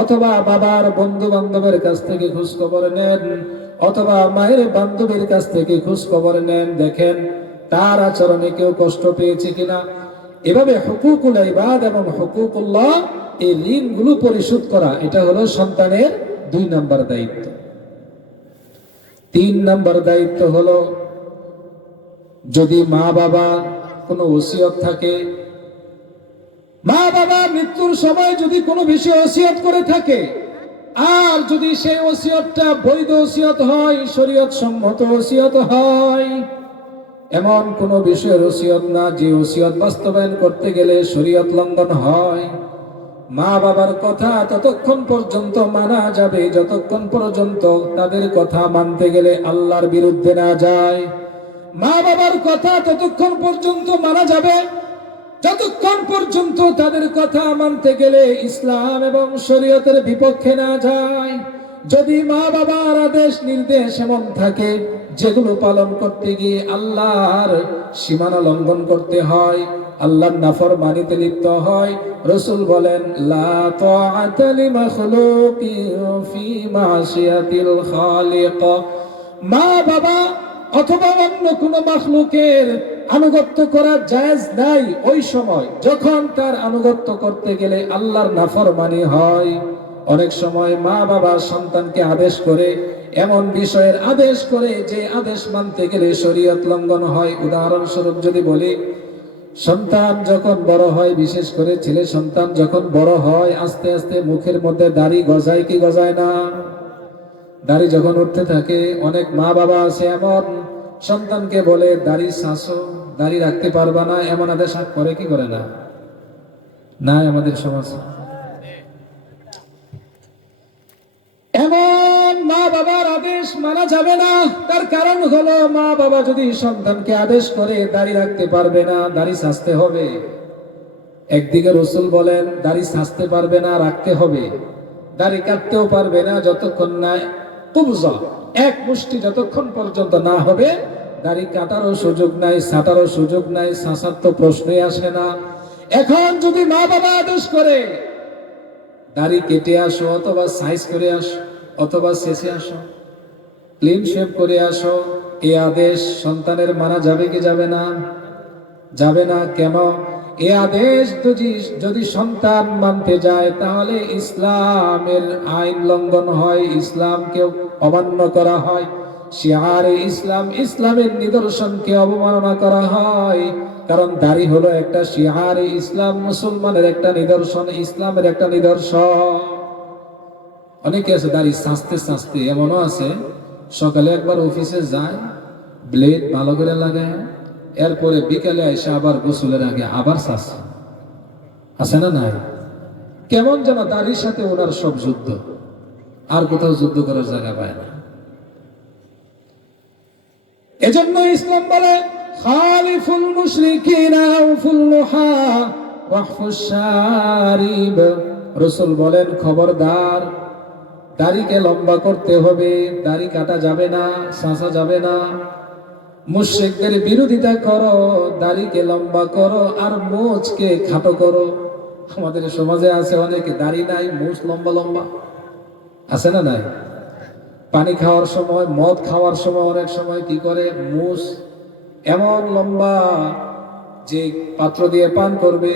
অথবা বাবার বন্ধু বান্ধবের কাছ থেকে খোঁজ খবর নেন, অথবা মায়ের বান্ধবীর কাছ থেকে খোঁজ খবর নেন, দেখেন তার আচরণে কেউ কষ্ট পেয়েছে কিনা। এভাবে হুকুকুল ইবাদ এবং হুকুকুল্লাহ, এই ঋণগুলো পরিশোধ করা, এটা হলো সন্তানের 2 নম্বর দায়িত্ব। 3 নম্বর দায়িত্ব হলো যদি মা বাবা কোনো ওসিয়ত থাকে, মা বাবা মৃত্যুর সময় যদি কোনো বিষয় ওসিয়ত করে থাকে, আর যদি সেই ওসিয়তটা বৈধ ওসিয়ত হয়, শরীয়ত সম্মত ওসিয়ত হয়, এমন কোন বিষয়ের ওসিয়ত না যে ওসিয়ত বাস্তবায়ন করতে গেলে শরীয়ত লঙ্ঘন হয়, মা বাবার কথা ততক্ষণ পর্যন্ত মানা যাবে যতক্ষণ পর্যন্ত তাদের কথা মানতে গেলে আল্লাহর বিরুদ্ধে না যায়। মা বাবার কথা ততক্ষণ পর্যন্ত মানা যাবে যতক্ষণ পর্যন্ত তাদের কথা মানতে গেলে ইসলাম এবং শরীয়তের বিপক্ষে না যায়। যদি মা বাবার আদেশ নির্দেশ এমন থাকে যেগুলো পালন করতে গিয়ে আল্লাহর সীমানা লঙ্ঘন করতে হয়, আল্লাহর নাফরমানিতে লিপ্ত হয়, রাসূল বলেন লা তাআতা লিমাখলুকিন ফি মাসিয়াতিল খালিক। মা বাবা অথবা অন্য কোন মাখলুকের আনুগত্য করা জায়েজ নাই ওই সময় যখন তার আনুগত্য করতে গেলে আল্লাহর নাফরমানি হয়। অনেক সময় মা বাবা সন্তানকে আদেশ করে, এমন বিষয়ের আদেশ করে যে আদেশ মানতে গেলে শরীয়ত লঙ্ঘন হয়। উদাহরণস্বরূপ যদি বলি, সন্তান যখন বড় হয়, বিশেষ করে ছেলে সন্তান যখন বড় হয়, আস্তে আস্তে মুখের মধ্যে দাড়ি গজায় কি গজায় না? দাড়ি যখন উঠতে থাকে, অনেক মা বাবা আছে এমন সন্তানকে বলে দাড়ি শাসো, দাড়ি রাখতে পারবা না, এমন আদেশ করে কি করে না? না, আমাদের সমাজ এমন মা বাবার আদেশ মানা যাবে না। তার কারণ হলো মা বাবা যদি সন্তানকে আদেশ করে দাড়ি রাখতে পারবে না, দাড়ি সাজতে হবে। একদিকে রাসূল বলেন দাড়ি সাজতে পারবে না, রাখতে হবে। দাড়ি কাটতেও পারবে না যতক্ষণ না কুবজা, এক মুষ্টি যতক্ষণ পর্যন্ত না হবে, দাড়ি কাটারও সুযোগ নাই, ছাটারও সুযোগ নাই, সাসার তো প্রশ্নই আসে না। এখন যদি মা বাবা আদেশ করে দাড়ি কেটে আসো, অথবা সাইজ করে আসো, অথবা শেষে আসো, ক্লিন শেভ করে আসো, এই আদেশ সন্তানের মানা যাবে কি যাবে না? যাবে না। কেন? এই আদেশ যদি সন্তান মানতে যায় তাহলে ইসলামের আইন লঙ্ঘন হয়, ইসলামকে অমান্য করা হয়, শিআরে ইসলাম, ইসলামের নিদর্শনকে অবমাননা করা হয়। কারণ দাড়ি হলো একটা শিআরে ইসলাম, মুসলমানের একটা নিদর্শন, ইসলামের একটা নিদর্শন। অনেকে আছে দাড়ি সাজতে সাজতে, এমনও আছে সকালে একবার অফিসে যায়, ব্লেড ভালো করে লাগায়, এরপরে বিকালে এসে আবার গোসলের আগে আবার সাজে। আছে না নাই? কেমন যেন দাড়ির সাথে ওনার সব যুদ্ধ, আর কোথাও যুদ্ধ করার জায়গা পায় না। এজন্য ইসলাম বলে খালিফুল মুশরিকিনা আউফুল লুহা ওয়াহফুশ শারিব। রাসূল বলেন খবরদার, দাড়িকে লম্বা করতে হবে, দাড়ি কাটা যাবে না, সাজা যাবে না। মুশরিকদের বিরোধিতা করো, দাড়িকে লম্বা করো, আর মোচকে খাটো করো। আমাদের সমাজে আছে অনেকে দাড়ি নাই, মোচ লম্বা লম্বা, আছে না নাই? পানি খাওয়ার সময়, মদ খাওয়ার সময় অনেক সময় কি করে, মুস এমন লম্বা যে পাত্র দিয়ে পান করবে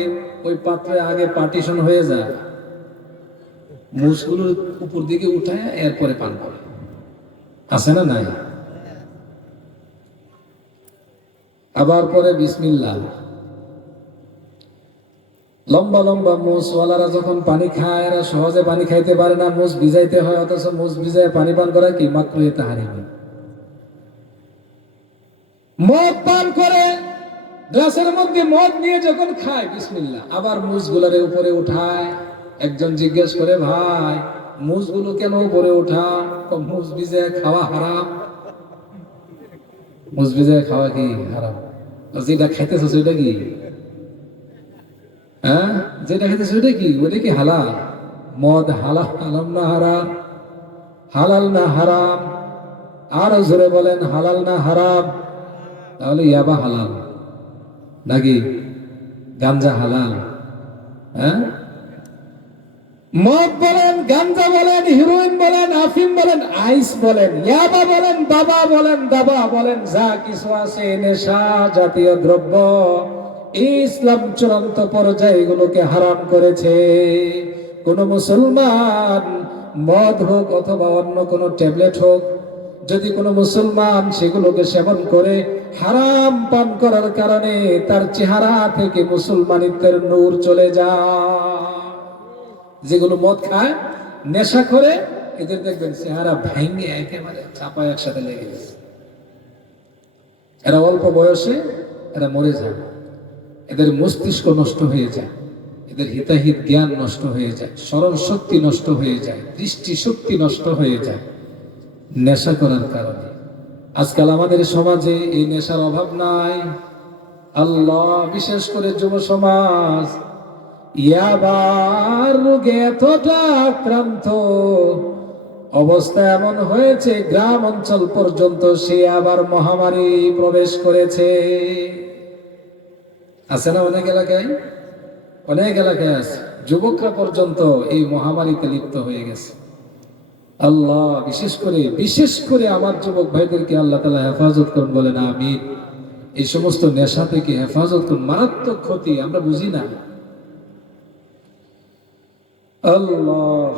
ওই পাত্রে আগে পার্টিশন হয়ে যায়, মুসগুলোর উপর দিকে উঠায় এরপরে পান করে। আছে না নাই? আবার পরে বিসমিল্লাহ। লম্বা লম্বা মুসওয়ালারা যখন পানি খায়, এরা সহজে পানি খাইতে পারে না, মুস ভিজাইতে হয়, অথচ মুস ভিজায় পানি পান করা কি মাকরুহে তাহরিম। মদ পান করে গ্লাসের মধ্যে মদ নিয়ে যখন খায় বিসমিল্লাহ, আবার মুসগুলোর উপরে উঠায়। একজন জিজ্ঞেস করে, ভাই মুসগুলো কেন উপরে উঠা? মুস ভিজায় খাওয়া হারাম। মুস ভিজায় খাওয়া কি হারাম? যেটা খাইতেছে সেটা কি? হ্যাঁ, যেটা খাইতেছে ওটা কি? ওটা কি হালাল? মদ হালাল, হালাল না হারাম? হালাল না হারাম? আরো জোরে বলেন, হালাল না হারাম? তাহলে ইয়াবা হালাল নাকি গাঞ্জা হালাল? হ্যাঁ, মদ বলেন, গাঞ্জা বলেন, হিরোইন বলেন, আফিম বলেন, আইস বলেন, ইয়াবা বলেন, বাবা বলেন, দাবা বলেন, যা কিছু আছে নেশা জাতীয় দ্রব্য, ইসলাম চূড়ান্ত পর্যায়ে এগুলোকে হারাম করেছে। কোন মুসলমান মদ হোক অথবা অন্য কোন ট্যাবলেট হোক, যদি কোনো মুসলমান সেগুলোকে সেবন করে, হারাম পান করার কারণে তার চেহারা থেকে মুসলমানিত্বের নূর চলে যায়। যেগুলো মদ খায়, নেশা করে, এদের দেখবেন চেহারা ভেঙে একেবারে চাপায় একসাথে লেগে গেছে। এরা অল্প বয়সে এরা মরে যায়, এদের মস্তিষ্ক নষ্ট হয়ে যায়, এদের হিতাহিত জ্ঞান নষ্ট হয়ে যায়, স্মরণ শক্তি নষ্ট হয়ে যায়, দৃষ্টি শক্তি নষ্ট হয়ে যায় নেশা করার কারণে। আজকাল আমাদের সমাজে এই নেশার অভাব নাই। আল্লাহ, বিশেষ করে যুব সমাজ ইয়াবার রোগে এতটা আক্রান্ত, অবস্থা এমন হয়েছে গ্রাম অঞ্চল পর্যন্ত সে আবার মহামারী প্রবেশ করেছে। আছে না অনেক এলাকায়? অনেক এলাকায় আছে, যুবকরা পর্যন্ত এই মহামারীতে লিপ্ত হয়ে গেছে। আল্লাহ, বিশেষ করে আমার যুবক ভাইদেরকে আল্লাহ তাআলা হেফাজত করুন, বলেন আমিন। এই সমস্ত নেশা থেকে হেফাজত করুন, মারাত্মক ক্ষতি, আমরা বুঝি না। আল্লাহ,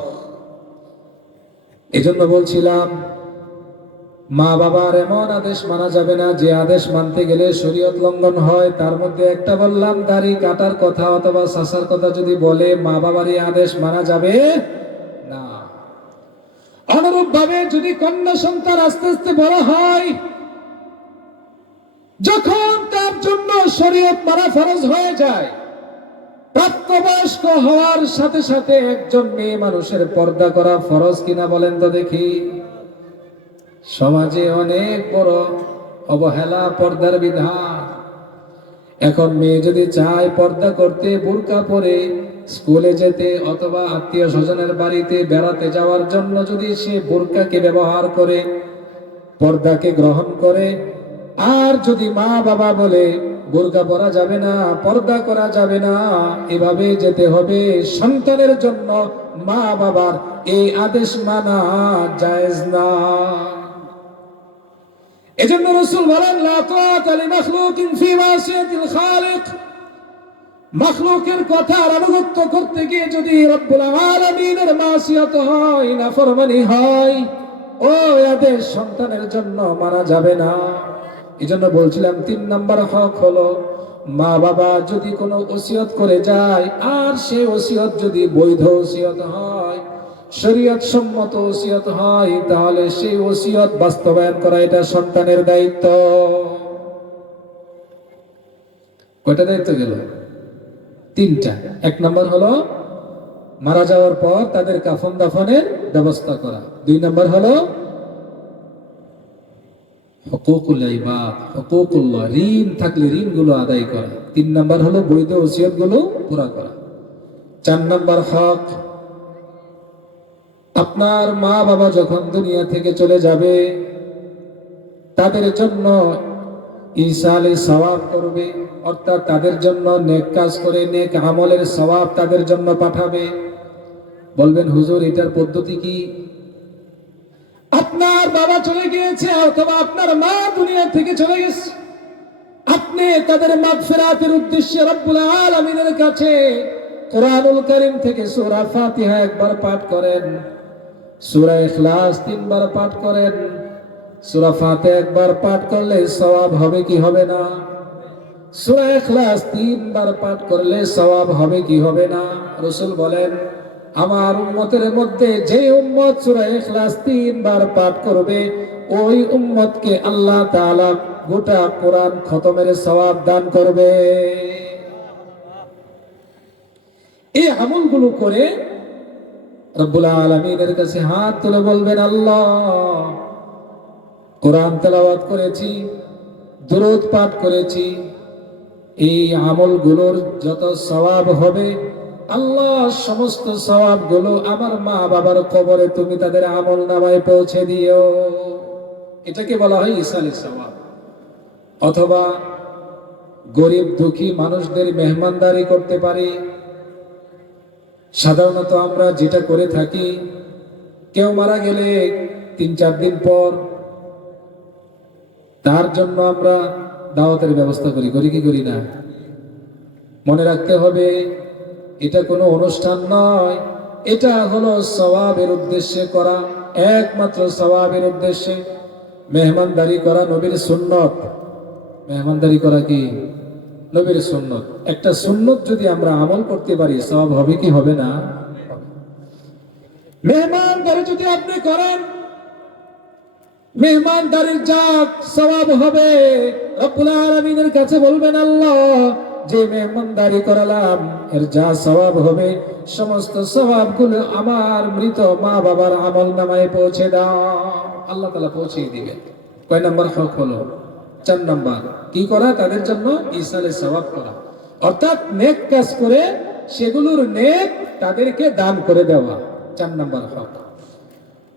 এজন্য বলছিলাম মা বাবার এমন আদেশ মানা যাবে না যে আদেশ মানতে গেলে শরীয়ত লঙ্ঘন হয়। তার মধ্যে একটা বললাম, দাড়ি কাটার কথা অথবা সাসার কথা যদি বলে, মা বাবার এই আদেশ মানা যাবে না। অনুরূপ ভাবে যদি কন্যা সন্তান আস্তে আস্তে বড় হয়, যখন তার জন্য শরীয়ত মানা ফরজ হয়ে যায়, প্রাপ্তবয়স্ক হওয়ার সাথে সাথে একজন মেয়ে মানুষের পর্দা করা ফরজ কিনা বলেন তো দেখি। সমাজে অনেক বড় অবহেলা পর্দার বিধান। এখন মেয়ে যদি চায় পর্দা করতে, বুরকা পরে স্কুলে যেতে অথবা আত্মীয় স্বজনের বাড়িতে বেড়াতে যাওয়ার জন্য যদি সে বুরকাকে ব্যবহার করে, পর্দাকে গ্রহণ করে, আর যদি মা বাবা বলে বুরকা পরা যাবে না, পর্দা করা যাবে না, এভাবে যেতে হবে, সন্তানের জন্য মা বাবার এই আদেশ মানা জায়েজ না। এজন্য রাসূল বলেন, লা তাআতা লিমাখলুকিন ফি মাসিয়াতিল খালিক। মাখলুকের কথার আনুগত্য করতে গিয়ে যদি রব্বুল আলামিনের মাসিয়াত হয়, নাফরমানি হয়, ও আদেশ সন্তানের জন্য মানা যাবে না। এজন্য বলছিলাম ৩ নাম্বার হক হলো, মা বাবা যদি কোনো ওসিয়ত করে যায়, আর সে ওসিয়ত যদি বৈধ ওসিয়ত হয়, শরীয়ত সম্মত ওসিয়ত হয়, তাহলে সেই ওসিয়ত বাস্তবায়ন করা এটা সন্তানের দায়িত্ব। কয়টা দায়িত্ব গেল? 3টা। 1 নাম্বার হলো মারা যাওয়ার পর তাদের কাফন দাফনের ব্যবস্থা করা। 2 নাম্বার হলো হুকুকুল ইবাদ, হুকুকুল্লাহ, ঋণ থাকলে ঋণগুলো আদায় করা। 3 নাম্বার হলো বৈধ ওসিয়তগুলো পুরা করা। 4 নাম্বার হক, আপনার মা বাবা যখন দুনিয়া থেকে চলে যাবে, তাদের জন্য ইসালে সওয়াব করবে, অর্থাৎ তাদের জন্য নেক কাজ করে নেক আমলের সওয়াব তাদের জন্য পাঠাবে। বলবেন হুজুর এটার পদ্ধতি কি? আপনার বাবা চলে গিয়েছে অথবা আপনার মা দুনিয়া থেকে চলে গেছে, আপনি তাদের মাগফিরাতের উদ্দেশ্যে রব্বুল আলামিনের কাছে কোরআনুল কারীম থেকে সূরা ফাতিহা একবার পাঠ করেন, সূরা ইখলাস 3 বার পাঠ করেন। সূরা ফাতিহা একবার পাঠ করলে সওয়াব হবে কি হবে না? সূরা ইখলাস 3 বার পাঠ করলে সওয়াব হবে কি হবে না? রাসূল বলেন, আমার উম্মতের মধ্যে যে উম্মত সূরা ইখলাস 3 বার পাঠ করবে, ওই উম্মতকে আল্লাহ তাআলা গোটা কোরআন খতমের সওয়াব দান করবে। এই আমলগুলো করে রব্বুল আলামিনের কাছে হাত তুলে বলবেন, আল্লাহ কোরআন তেলাওয়াত করেছি, দুরূদ পাঠ করেছি, এই আমলগুলোর যত সওয়াব হবে আল্লাহ সমস্ত সওয়াবগুলো আমার মা বাবার কবরে তুমি তাদের আমল নামায় পৌঁছে দিও। এটাকে বলা হয় ইসালে সওয়াব। অথবা গরিব দুঃখী মানুষদের মেহমানদারি করতে পারি। সাধারণত আমরা যেটা করে থাকি, কেউ মারা গেলে 3-4 দিন পর তার জন্য আমরা দাওয়াতের ব্যবস্থা করি কি করি না? মনে রাখতে হবে, এটা কোনো অনুষ্ঠান নয়, এটা হলো সওয়াবের উদ্দেশ্যে করা, একমাত্র সওয়াবের উদ্দেশ্যে। মেহমানদারি করা নবীর সুন্নত। মেহমানদারি করা কি নবীর সুন্নত। একটা সুন্নত যদি আমরা আমল করতে পারি, সওয়াব হবে কি হবে না? মেহমানদারি যদি আপনি করেন, মেহমানদারির যা সওয়াব হবে রব্বুল আলামিনের কাছে বলবেন, আল্লাহ যে মেহমানদারি করালাম এর যা সওয়াব হবে সমস্ত সওয়াবগুলো আমার মৃত মা বাবার আমল নামায় পৌঁছে দাও। আল্লাহ তাআলা পৌঁছে দিবেন। কয় নাম্বার হক হলো? 4 নাম্বার। কি করা? তাদের জন্য ইসালে সওয়াব করা, অর্থাৎ নেক কাজ করে সেগুলোর নেক তাদেরকে দান করে দেওয়া। 4 নাম্বার হক।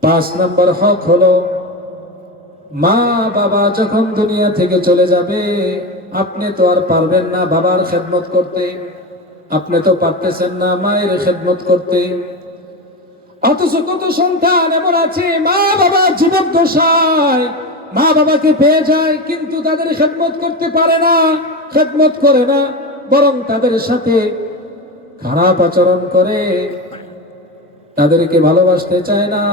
5 নাম্বার হক হলো, মা বাবা যখন দুনিয়া থেকে চলে যাবে, আপনি তো আর পারবেন না বাবার খেদমত করতে, আপনি তো পারতেছেন না মায়ের খেদমত করতে। অথচ কত সন্তান এমন আছে, মা বাবা জীবদ্দশায় মা বাবাকে পেয়ে যায়, কিন্তু তাদের খেদমত করতে পারে না, খেদমত করে না, বরং তাদের সাথে খারাপ আচরণ করে, তাদেরকে ভালোবাসতে চায় না,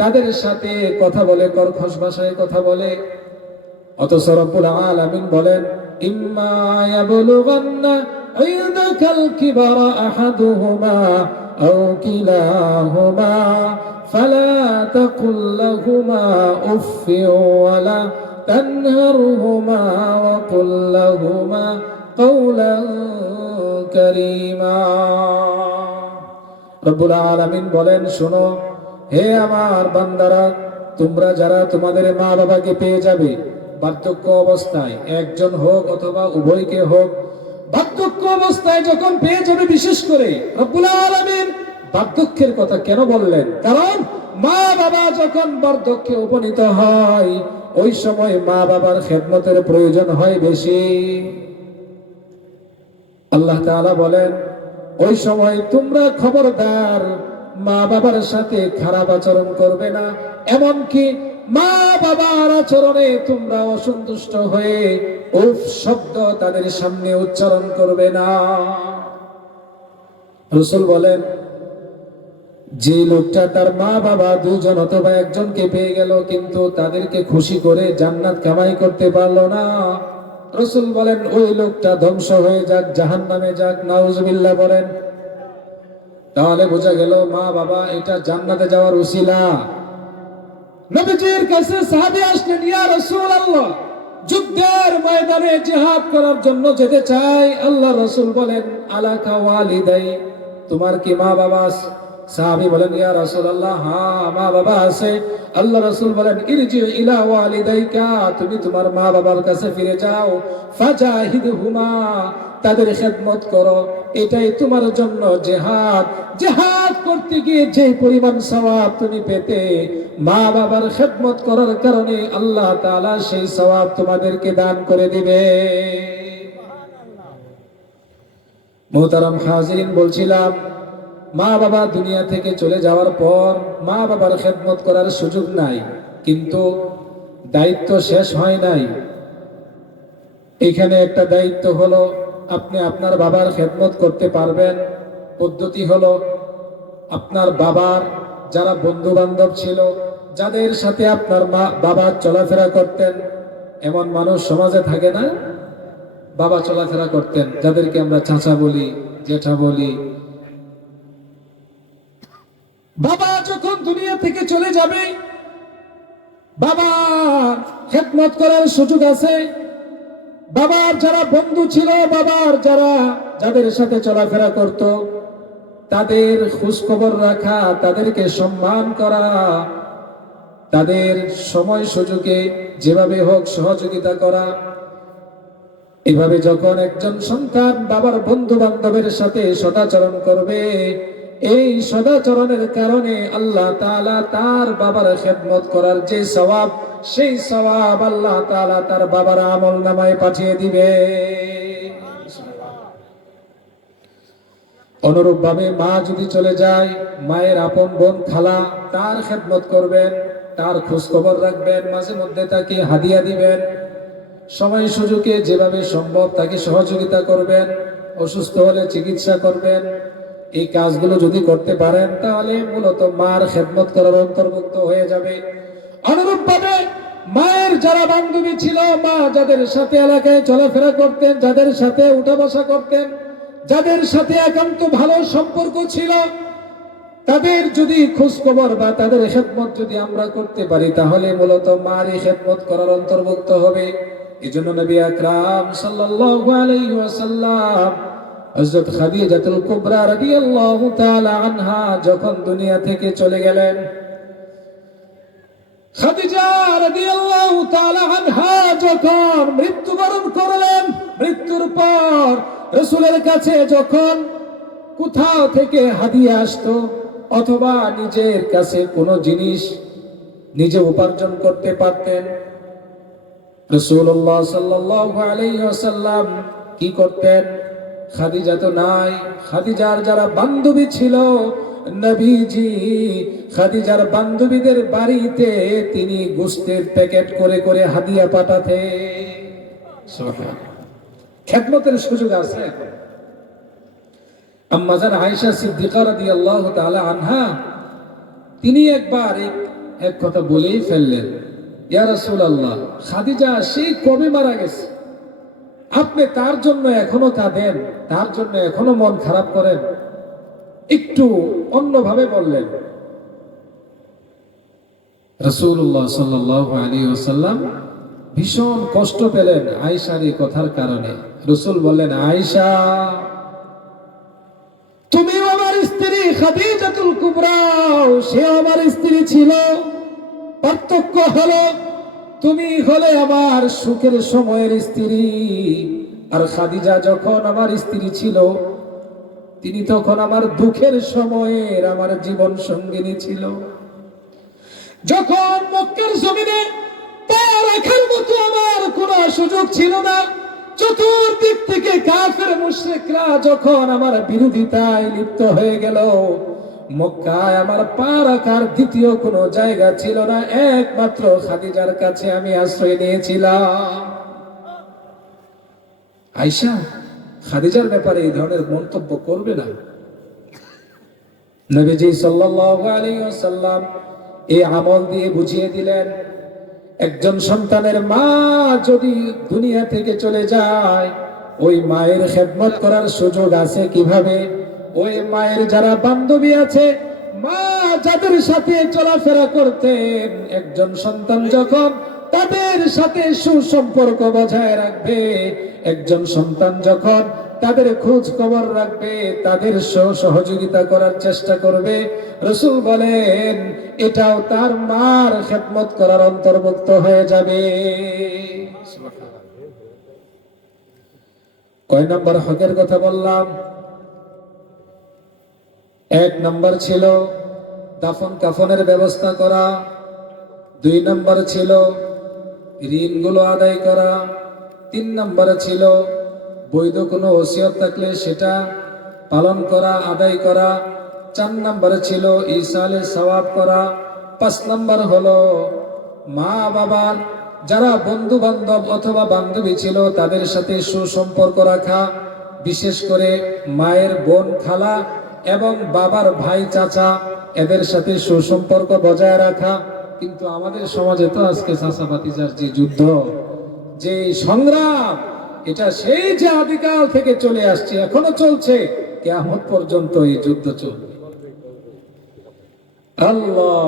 তাদের সাথে কথা বলে কর্কশ ভাষায় কথা বলে। অথচ রব্বুল আলামিন বলেন, ইম্মা ইয়াবলুগান্না ইনদাকাল কিবারা আহাদুহুমা আও কিলাহুমা ফালা তাকুল লাহুমা উফফিন ওয়ালা تنهرهما وقل لهما قولا كريما রব্বুল আলামিন বলেন, শোনো হে আমার বান্দারা, তোমরা যারা তোমাদের মা বাবাকে পেয়ে যাবে বার্ধক্য অবস্থায়, একজন হোক অথবা উভয়কে হোক, বার্ধক্য অবস্থায় যখন পেয়ে যাবে, বিশেষ করে রব্বুল আলামিন বার্ধক্যের কথা কেন বললেন? কারণ মা বাবা যখন বার্ধক্যে উপনীত হয়, ওই সময় মা বাবার খেদমতের প্রয়োজন হয় বেশি। আল্লাহ তাআলা বলেন, ওই সময় তোমরা খবরদার মা বাবার সাথে খারাপ আচরণ করবে না, এমনকি মা বাবার আচরণে তোমরা অসন্তুষ্ট হয়ে উফ শব্দ তাদের সামনে উচ্চারণ করবে না। রাসূল বলেন, যে লোকটা তার মা বাবা দুজন অথবা একজনকে পেয়ে গেল কিন্তু তাদেরকে খুশি করে জান্নাত কামাই করতে পারলো না, রাসূল বলেন ওই লোকটা ধ্বংস হয়ে যাক, জাহান্নামে যাক, নাউজুবিল্লাহ বলেন। তাহলে বোঝা গেল মা বাবা এটা জান্নাতে যাওয়ার উসিলা। নবীজির কাছে সাহাবী আসলেন, ইয়া রাসূলুল্লাহ, যুদ্ধের ময়দানে জিহাদ করার জন্য যেতে চাই। আল্লাহ রাসূল বলেন, আলাকা ওয়ালিদাই, তোমার কি মা বাবা আছে? সাহাবী বলেন, ইয়া রাসূলুল্লাহ, হ্যাঁ মা বাবা আছে। আল্লাহ রাসূল বলেন, ইরজি ইলা ওয়ালিদাইকা, তুমি তোমার মা বাবার কাছে ফিরে যাও, ফাজাহিদহুমা, তাদের খেদমত করো, এটাই তোমার জন্য জিহাদ। জিহাদ করতে গিয়ে যে পরিমাণ সওয়াব তুমি পেতে, মা বাবার খেদমত করার কারণে আল্লাহ তাআলা সেই সওয়াব তোমাদেরকে দান করে দিবে। মুহতারাম হাজিরিন, বলছিলাম মা বাবা দুনিয়া থেকে চলে যাওয়ার পর মা বাবার খেদমত করার সুযোগ নাই, কিন্তু দায়িত্ব শেষ হয় নাই। এখানে একটা দায়িত্ব হলো, আপনি আপনার বাবার খেদমত করতে পারবেন। পদ্ধতি হলো, আপনার বাবার যারা বন্ধু বান্ধব ছিল, যাদের সাথে আপনার মা বাবা চলাফেরা করতেন, এমন মানুষ সমাজে থাকে না? বাবা চলাফেরা করতেন, যাদেরকে আমরা চাচা বলি, জেঠা বলি। বাবা যখন দুনিয়া থেকে চলে যাবে, বাবা খেদমত করার সুযোগ আছে। বাবার যারা বন্ধু ছিল, বাবার যাদের সাথে চলাফেরা করত, তাদের খোঁজ খবর রাখা, তাদেরকে সম্মান করা, তাদের সময় সুযোগে যেভাবে হোক সহযোগিতা করা। এভাবে যখন একজন সন্তান বাবার বন্ধু বান্ধবের সাথে সদাচরণ করবে, এই সদাচরণের কারণে আল্লাহ তাআলা তার বাবার খেদমত করার যে সওয়াব, সেই সওয়াব আল্লাহ তাআলা তার বাবার আমলনামায় পাঠিয়ে দিবে। অনুরূপভাবে মা যদি চলে যায়, মায়ের আপন বোন, খালা, তার খেদমত করবেন, তার খোঁজ খবর রাখবেন, মাঝে মধ্যে তাকে হাদিয়া দিবেন, সময় সুযোগে যেভাবে সম্ভব তাকে সহযোগিতা করবেন, অসুস্থ হলে চিকিৎসা করবেন। এই কাজগুলো যদি করতে পারেন তাহলে মূলত মার খেদমত করার অন্তর্ভুক্ত হয়ে যাবে। অনুরূপভাবে মায়ের যারা বান্ধবী ছিল, মা যাদের সাথে এলাকায় চলাফেরা করতেন, যাদের সাথে উঠা বসা করতেন, যাদের সাথে একান্ত ভালো সম্পর্ক ছিল, তাদের যদি খোঁজ খবর বা তাদের খেদমত যদি আমরা করতে পারি, তাহলে মূলত মারই খেদমত করার অন্তর্ভুক্ত হবে। এজন্য নবী আকরাম সাল্লাল্লাহু আলাইহি ওয়াসাল্লাম হযরত খাদিজাতুল কুবরা রাদিয়াল্লাহু তাআলা আনহা যখন দুনিয়া থেকে চলে গেলেন, খাদিজা রাদিয়াল্লাহু তাআলা আনহা যখন মৃত্যুবরণ করলেন, মৃত্যুর পর রাসূলের কাছে যখন কোথাও থেকে হাদিয়া আসতো অথবা নিজের কাছে কোনো জিনিস নিজে উপার্জন করতে পারতেন, রাসূলুল্লাহ সাল্লাল্লাহু আলাইহি ওয়াসাল্লাম কি করতেন? খাদিজা তো নাই, খাদিজার যারা বান্ধবী ছিল, নবীজি খাদিজার বান্ধবীদের বাড়িতে তিনি গোশতের প্যাকেট করে করে হাদিয়া পাঠাতেন। সুবহানাল্লাহ, খেদমতের সুযোগ আছে। আম্মা জান আয়েশা সিদ্দিকা রাদিয়াল্লাহু তাআলা আনহা তিনি একবার এক কথা বলেই ফেললেন, ইয়া রাসূলুল্লাহ, খাদিজা সেই কবে মারা গেছে, আপনি তার জন্য এখনো কাঁদেন, তার জন্য এখনো মন খারাপ করেন? একটু অন্যভাবে বললেন। রাসূলুল্লাহ সাল্লাল্লাহু আলাইহি ওয়াসাল্লাম ভীষণ কষ্ট পেলেন আয়েশার এই কথার কারণে। রাসূল বললেন, আয়েশা, তুমি আমার স্ত্রী খাদিজাতুল কুবরা, সে আমার স্ত্রী ছিল। পার্থক্য হলো তুমি হলে আমার সুখের সময়ের স্ত্রী, আর খাদিজা যখন আমার স্ত্রী ছিল তিনি তখন আমার দুঃখের সময়ের আমার জীবন সঙ্গিনী ছিল। যখন মক্কার জমিনে পা রাখার মতো আমার কোনো সুযোগ ছিল না, চতুর্দিক থেকে কাফের মুশরিকরা যখন আমার বিরোধিতায় লিপ্ত হয়ে গেল, মক্কায় আমার পা রাখার দ্বিতীয় কোনো জায়গা ছিল না, একমাত্র খাদিজার কাছে আমি আশ্রয় নিয়েছিলাম। আয়েশা খাদিজার ব্যাপারে এই ধরনের মন্তব্য করবে না। নবীজি সাল্লাল্লাহু আলাইহি ওয়াসাল্লাম এই আমল দিয়ে বুঝিয়ে দিলেন, একজন সন্তানের মা যদি দুনিয়া থেকে চলে যায়, ওই মায়ের খেদমত করার সুযোগ আছে কিভাবে? ওই মায়ের যারা বান্ধবী আছে, মা যাদের সাথে চলাফেরা করতেন, একজন সন্তান যখন তাদের সাথে সুসম্পর্ক বজায় রাখবে, একজন সন্তান যখন তাদের খোঁজ খবর রাখবে, তাদের সহযোগিতা করার চেষ্টা করবে, রাসূল বলেন এটাও তার মার খেদমত করার অন্তর্ভুক্ত হয়ে যাবে। কয় নম্বর হকের কথা বললাম? এক নম্বর ছিল দাফন কাফনের ব্যবস্থা করা, দুই নম্বর ছিল ঋণগুলো আদায় করা, তিন নম্বর ছিল বৈধ কোনো ওসিয়ত থাকলে সেটা পালন করা, আদায় করা, চার নম্বর ছিল ইসালে সওয়াব করা, পাঁচ নম্বর হলো মা বাবার যারা বন্ধু বান্ধব অথবা বান্ধবী ছিল তাদের সাথে সুসম্পর্ক রাখা, বিশেষ করে মায়ের বোন খালা এবং বাবার ভাই চাচা, এদের সাথে সুসম্পর্ক বজায় রাখা। কিন্তু আমাদের সমাজে তো আজকে চাচা ভাতিজার যে যুদ্ধ, যে সংগ্রাম, এটা সেই যে আদিকাল থেকে চলে আসছে, এখনো চলছে, কিয়ামত পর্যন্ত এই যুদ্ধ চলবে। আল্লাহ,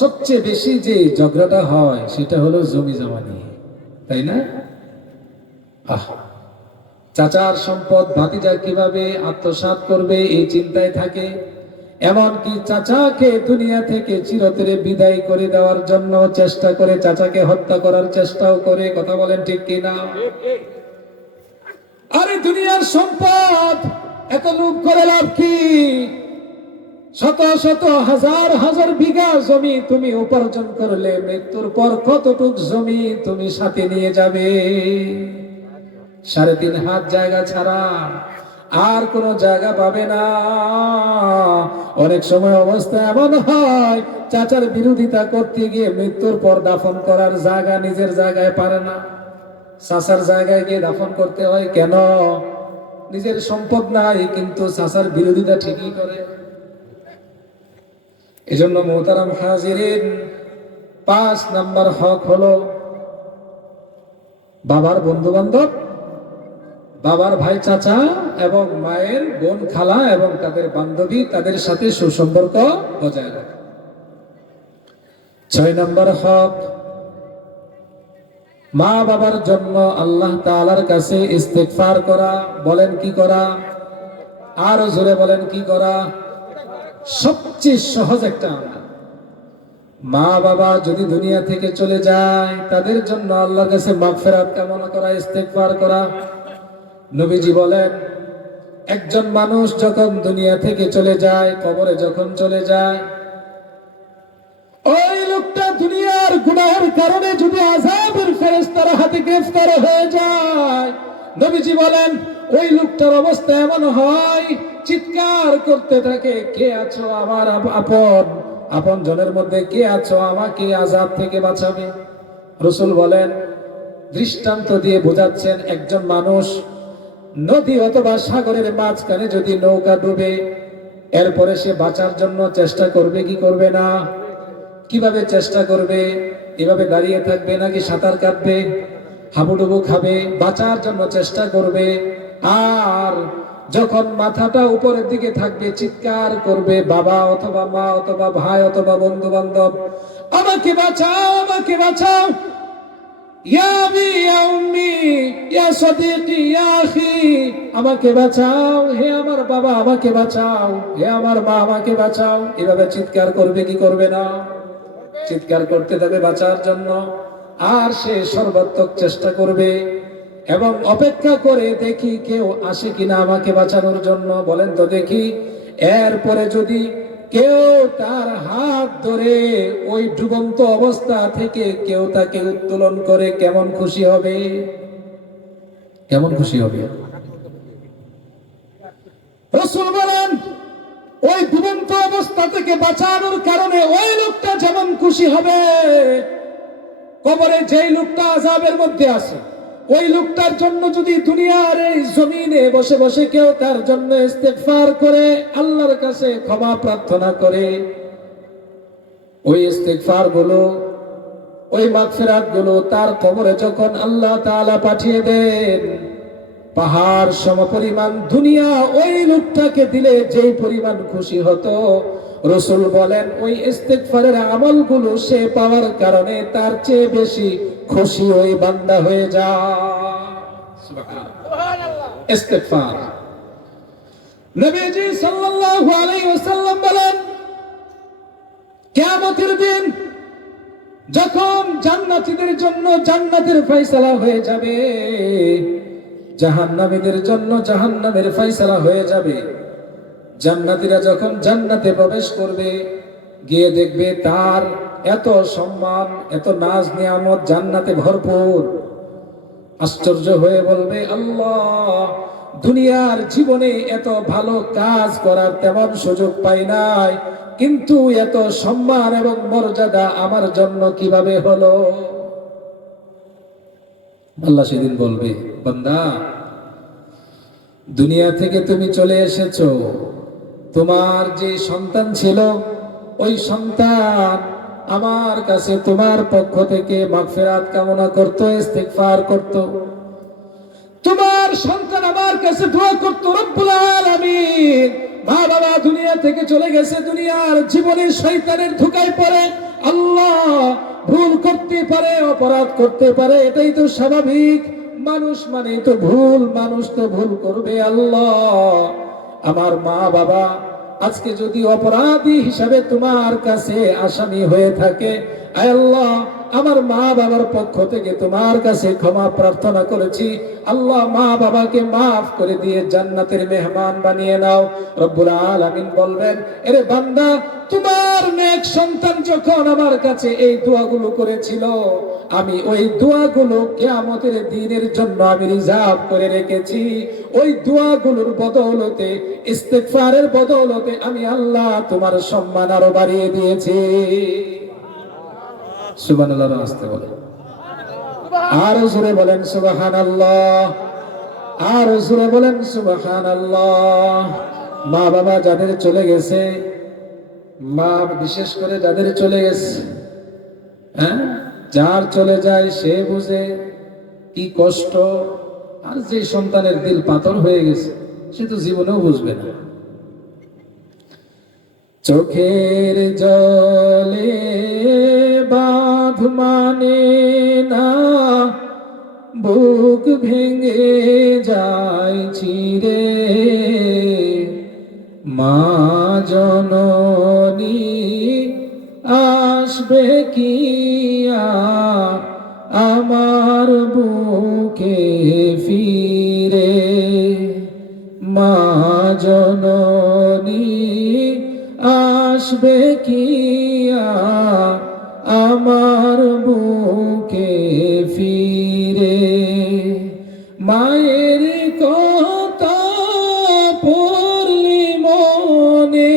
সবচেয়ে বেশি যে ঝগড়াটা হয় সেটা হলো জমি জমা নিয়ে, তাই না? চাচার সম্পদ ভাতিজা কিভাবে আত্মসাৎ করবে এই চিন্তায় থাকে, এমনকি চাচাকে দুনিয়া থেকে চিরতরে বিদায় করে দেওয়ার জন্য চেষ্টা করে, চাচাকে হত্যা করার চেষ্টাও করে। কথা বলেন ঠিক কিনা? আরে দুনিয়ার সম্পদ এত লোভ করে লাভ কি? শত শত হাজার হাজার বিঘা জমি তুমি উপার্জন করলে মৃত্যুর পর কতটুক জমি তুমি সাথে নিয়ে যাবে? 3.5 হাত জায়গা ছাড়া আর কোনো জায়গা পাবে না। অনেক সময় অবস্থা এমন হয়, চাচার বিরোধিতা করতে গিয়ে মৃত্যুর পর দাফন করার জায়গা নিজের জায়গায় পারে না, চাচার জায়গায় গিয়ে দাফন করতে হয়। কেন? নিজের সম্পদ নাই, কিন্তু চাচার বিরোধিতা ঠিকই করে। এজন্য মোহতারাম হাজিরিন, 5 নম্বর হক হলো বাবার বন্ধু বান্ধব, বাবার ভাই চাচা এবং মায়ের বোন খালা এবং তাদের বান্ধবী, তাদের সাথে সুসম্পর্ক বজায় রাখা। 6 নম্বর হক, মা বাবার জন্য আল্লাহ তাআলার কাছে ইস্তিগফার করা। বলেন কি করা? আর জোরে বলেন কি করা? সবচেয়ে সহজ একটা আমল। মা বাবা যদি দুনিয়া থেকে চলে যায়, তাদের জন্য আল্লাহর কাছে মাগফিরাত কামনা করা, ইস্তিগফার করা। নবীজি বলেন, একজন মানুষ যখন দুনিয়া থেকে চলে যায়, কবরে যখন চলে যায়, ওই লোকটা দুনিয়ার গুনাহের কারণে যদি আযাবের ফেরেশতার হাতে গ্রেফতার হয়ে যায়, নবীজি বলেন ওই লোকটার অবস্থা এমন হয়, চিৎকার করতে থাকে, কে আছো আমার আপন জনের মধ্যে, কে আছো আমাকে আযাব থেকে বাঁচাবে? রাসূল বলেন, দৃষ্টান্ত দিয়ে বোঝাচ্ছেন, একজন মানুষ নদী অথবা সাগরের মাঝখানে যদি নৌকা ডুবে, এরপরে সে বাঁচার জন্য চেষ্টা করবে কি করবে না? কিভাবে চেষ্টা করবে? এভাবে দাঁড়িয়ে থাকবে নাকি সাঁতার কাটবে? হাবুডুবু খাবে, বাঁচার জন্য চেষ্টা করবে। আর যখন মাথাটা উপরের দিকে থাকবে, চিৎকার করবে, বাবা অথবা মা অথবা ভাই অথবা বন্ধু বান্ধব, আমাকে বাঁচাও, আমাকে বাঁচাও। ইয়া আবি ইয়া উম্মি ইয়া সাদিকি ইয়া আখি, আমাকে বাঁচাও, হে আমার বাবা আমাকে বাঁচাও, হে আমার মা আমাকে বাঁচাও। এভাবে চিৎকার করবে কি করবে না? চিৎকার করতে দেবে বাঁচার জন্য। আর সে সর্বাত্মক চেষ্টা করবে এবং অপেক্ষা করে দেখি কেউ আসে কিনা আমাকে বাঁচানোর জন্য। বলেন তো দেখি, এরপরে যদি কেউ তার হাত ধরে ওই ডুবন্ত অবস্থা থেকে কেউ তাকে উত্তোলন করে, কেমন খুশি হবে? কেমন খুশি হবে? রাসূল বলেন, ওই ডুবন্ত অবস্থা থেকে বাঁচানোর কারণে ওই লোকটা যেমন খুশি হবে, কবরে যেই লোকটা আযাবের মধ্যে আছে ওই লোকটার জন্য যদি দুনিয়ার এই জমিনে বসে বসে কেউ তার জন্য ইস্তেগফার করে, আল্লাহর কাছে ক্ষমা প্রার্থনা করে, ওই ইস্তেগফার গুলো, ওই মাগফিরাত গুলো তার কবরে যখন আল্লাহ তাআলা পাঠিয়ে দেন, পাহাড় সমপরিমাণ দুনিয়া ওই লোকটাকে দিলে যেই পরিমাণ খুশি হতো, রাসূল বলেন ওই ইস্তেগফারের আমলগুলো সে পাওয়ার কারণে তার চেয়ে বেশি খুশি ওই বান্দা হয়ে যায়। সুবহানাল্লাহ। ইস্তেগফার। নবীজি সাল্লাল্লাহু আলাইহি ওয়াসাল্লাম বলেন, কিয়ামতের দিন যখন জান্নাতীদের জন্য জান্নাতের ফয়সালা হয়ে যাবে, জাহান্নামীদের জন্য জাহান্নামের ফয়সালা হয়ে যাবে, জান্নাতীরা যখন জান্নাতে প্রবেশ করবে, গিয়ে দেখবে তার এত সম্মান, এত নাজ নিয়ামত জান্নাতে ভরপুর। আশ্চর্য হয়ে বলবে, আল্লাহ, দুনিয়ার জীবনে এত ভালো কাজ করার তেমন সুযোগ পাই নাই, কিন্তু এত সম্মান এবং মর্যাদা আমার জন্য কিভাবে হলো? আল্লাহ সেদিন বলবে, বান্দা, দুনিয়া থেকে তুমি চলে এসেছো, তোমার যে সন্তান ছিল ওই সন্তান আমার কাছে তোমার পক্ষ থেকে মাগফিরাত কামনা করত, ইস্তিগফার করত। তোমার সন্তান আমার কাছে দোয়া করত, রব্বুল আলামিন, মা বাবা দুনিয়া থেকে চলে গেছে, দুনিয়ার জীবনে শয়তানের ধোঁকায় পড়ে, আল্লাহ, ভুল করতে পারে, অপরাধ করতে পারে, এটাই তো স্বাভাবিক, মানুষ মানে তো ভুল, মানুষ তো ভুল করবে। আল্লাহ, আমার মা বাবা আজকে যদি অপরাধী হিসাবে তোমার কাছে আসামি হয়ে থাকে, আয় আল্লাহ, আমার মা বাবার পক্ষ থেকে তোমার কাছে ক্ষমা প্রার্থনা করেছি, আল্লাহ, মা বাবাকে মাফ করে দিয়ে জান্নাতের মেহমান বানিয়ে নাও। রব্বুল আলামিন বলবেন, এরে বান্দা, তোমার নেক সন্তান যখন আমার কাছে এই দোয়াগুলো করেছিল, আমি ওই দোয়াগুলো কিয়ামতের দিনের জন্য আমি রিজার্ভ করে রেখেছি। ওই দোয়াগুলোর বদৌলতে, ইস্তেগফারের বদৌলতে আমি আল্লাহ তোমার সম্মান আরো বাড়িয়ে দিয়েছি। সুবহানাল্লাহ। আসতে বলেন, আর জোরে বলেন সুবহানাল্লাহ, আর জোরে বলেন সুবহানাল্লাহ। মা বাবা যাদের চলে গেছে, মা বিশেষ করে যাদের চলে গেছে, হ্যাঁ, যার চলে যায় সে বুঝে কি কষ্ট, আর যে সন্তানের দিল পাথর হয়ে গেছে সে তো জীবনেও বুঝবে না। চোখের জলে বাঁধ মানে না, বুক ভেঙে যায় চিরে, মা জননী আসবে কি আর আমার বুকে ফিরে, মা জননী আসবে কি আর আমার বুকে ফিরে, মায়ের কথা পড়লে মনে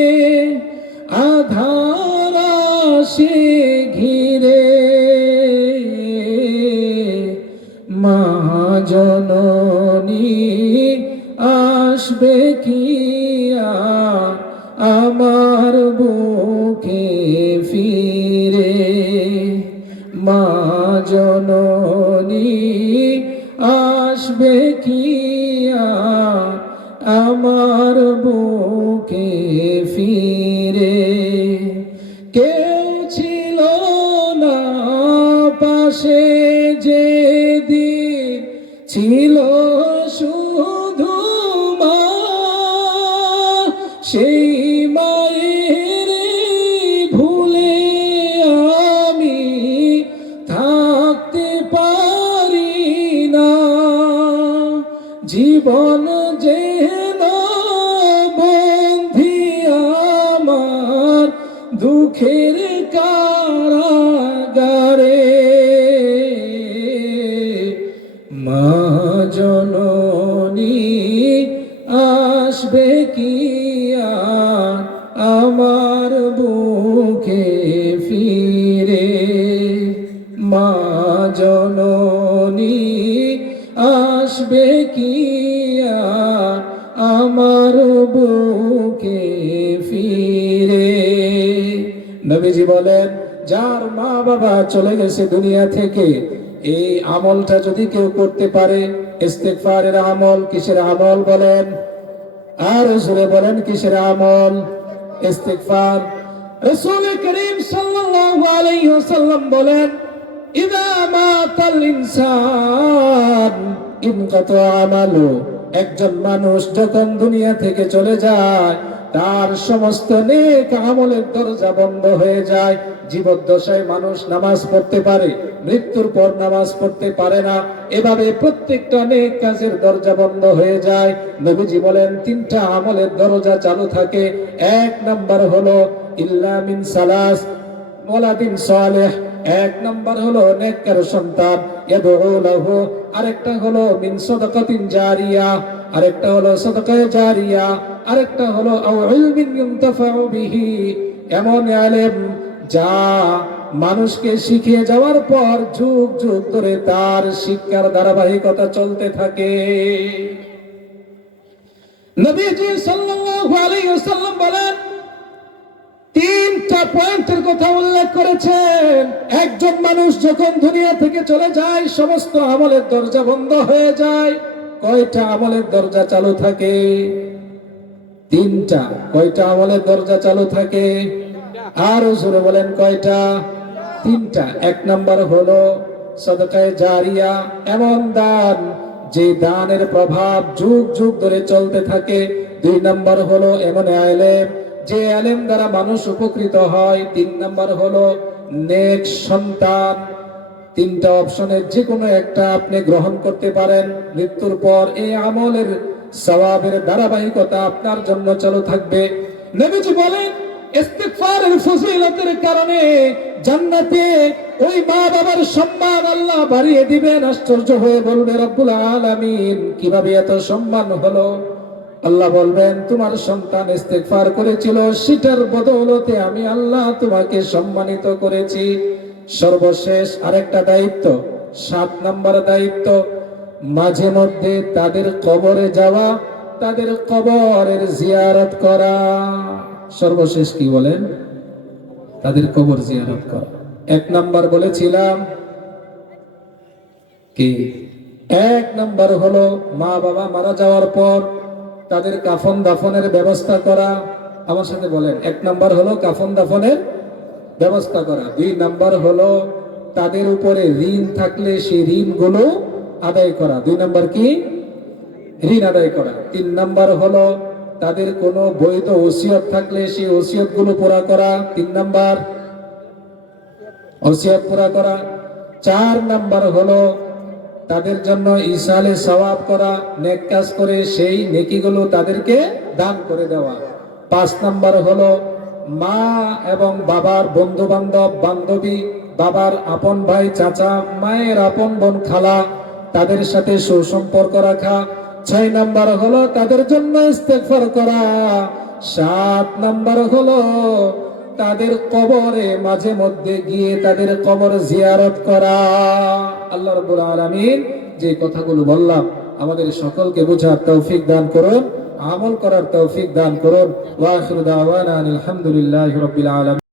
আধার আসে ঘিরে, মা জননী আসবে কি আর আমার বুকে ফিরে, মা জননী আসবে কি আর আমার বুকে ফিরে। কেউ ছিল না পাশে যে ছিল শুধু মা, সেই মায়ের ভুলে আমি থাকতে পারি না। জীবন যেন বন্ধি আমার দুঃখের কারাগারে। মা জননী আসবে কি আর আমার বুকে ফিরে? মা জননী আসবে কি আর আমার বুকে ফিরে? নবীজি বলেন, যার মা বাবা চলে গেছে দুনিয়া থেকে, এই আমলটা যদি কেউ করতে পারে, ইস্তিগফারের আমল। কিসের আমল বলেন? আর জোরে বলেন, কিসের আমল? ইস্তিগফার। রাসূল করিম সাল্লাল্লাহু আলাইহি ওয়াসাল্লাম বলেন, ইযা মাতাল ইনসান ইনকাতা আমালু। একজন মানুষ যখন দুনিয়া থেকে চলে যায়, তার সমস্ত নেক আমলের দরজা বন্ধ হয়ে যায়। জীবদ্দশায় মানুষ নামাজ পড়তে পারে, মৃত্যুর পর নামাজ পড়তে পারে না। এভাবে প্রত্যেকটা নেক কাজের দরজা বন্ধ হয়ে যায়। নবীজি বলেন, তিনটা আমলের দরজা চালু থাকে। এক নাম্বার হলো ইল্লা মিন সালাস, ওয়ালাদিন সালেহ। এক নাম্বার হলো নেককার সন্তান, ইয়াদউ লাহু। আরেকটা হলো মিন সাদাকাতিন জারিয়া, আরেকটা হলো সাদাকায়ে জারিয়া, আরেকটা হলো আও ইলমিন ইউনতাফাউ বিহি, এমন ইলম যা মানুষকে শিখিয়ে যাওয়ার পর যুগ যুগ ধরে তার শিক্ষার ধারাবাহিকতা চলতে থাকে। নবীজি সাল্লাল্লাহু আলাইহি ওয়াসাল্লাম বলেন, তিনটা পয়েন্টের কথা উল্লেখ করেছেন। একজন মানুষ যখন দুনিয়া থেকে চলে যায়, সমস্ত আমলের দরজা বন্ধ হয়ে যায়। কয়টা আমলের দরজা চালু থাকে? তিনটা। কয়টা আমলের দরজা চালু থাকে? আর জোরে বলেন, কয়টা? তিনটা। এক নাম্বার হলো সাদাকায়ে জারিয়া, এমন দান যে দানের প্রভাব যুগ যুগ ধরে চলতে থাকে। দুই নাম্বার হলো এমন ইলম, যে ইলম দ্বারা মানুষ উপকৃত হয়। তিন নাম্বার হলো নেক সন্তান। তিনটা অপশনের যে কোনো একটা আপনি গ্রহণ করতে পারেন। মৃত্যুর পর এই আমলের সওয়াবের ধারাবাহিকতা আপনার জন্য চালু থাকবে। নবীজি বলেন, ইস্তিগফারের ফজিলতের কারণে জান্নাতে ওই মা বাবার সম্মান আল্লাহ বাড়িয়ে দিবেন। আশ্চর্য হয়ে বলবে রব্বুল আলামিন, কিভাবে এত সম্মান হলো? আল্লাহ বলবেন, তোমার সন্তান ইস্তিগফার করেছিল, সেটার বদৌলতে আমি আল্লাহ তোমাকে সম্মানিত করেছি। সর্বশেষ আরেকটা দায়িত্ব, 7 নম্বর দায়িত্ব, মাঝে মধ্যে তাদের কবরে যাওয়া, তাদের কবরের জিয়ারত করা। সর্বশেষ কি বলেন? তাদের কবর জিয়ারত করা। 1 নাম্বার বলেছিলাম কি? 1 নাম্বার হলো মা বাবা মারা যাওয়ার পর তাদের কাফন দাফনের ব্যবস্থা করা। আমার সাথে বলেন, 1 নাম্বার হলো কাফন দাফনের ব্যবস্থা করা। 2 নাম্বার হলো তাদের উপরে ঋণ থাকলে সেই ঋণগুলো আদায় করা। 2 নাম্বার কি? ঋণ আদায় করা। 3 নাম্বার হলো তাদের কোনো বৈধ ওসিয়ত থাকলে সেই ওসিয়ত গুলো পুরা করা। 3 নাম্বার ওসিয়ত পুরা করা। 4 নাম্বার হলো তাদের জন্য ইসালে সওয়াব করা, নেক কাজ করে সেই নেকিগুলো তাদেরকে দান করে দেওয়া। 5 নাম্বার হলো মা এবং বাবার বন্ধু বান্ধব বান্ধবী, বাবার আপন ভাই চাচা, মায়ের আপন বোন খালা, তাদের সাথে সুসম্পর্ক রাখা। 6 নাম্বার হলো তাদের জন্য ইস্তেগফার করা। 7 নাম্বার হলো তাদের কবরে মাঝে মধ্যে গিয়ে তাদের কবর জিয়ারত করা। আল্লাহ রাব্বুল আলামিন যে কথাগুলো বললাম আমাদের সকলকে বোঝার তৌফিক দান করুন, আমল করার তৌফিক দান করুন। ওয়া আখিরু দাওয়ানা আলহামদুলিল্লাহি রাব্বিল আলামিন।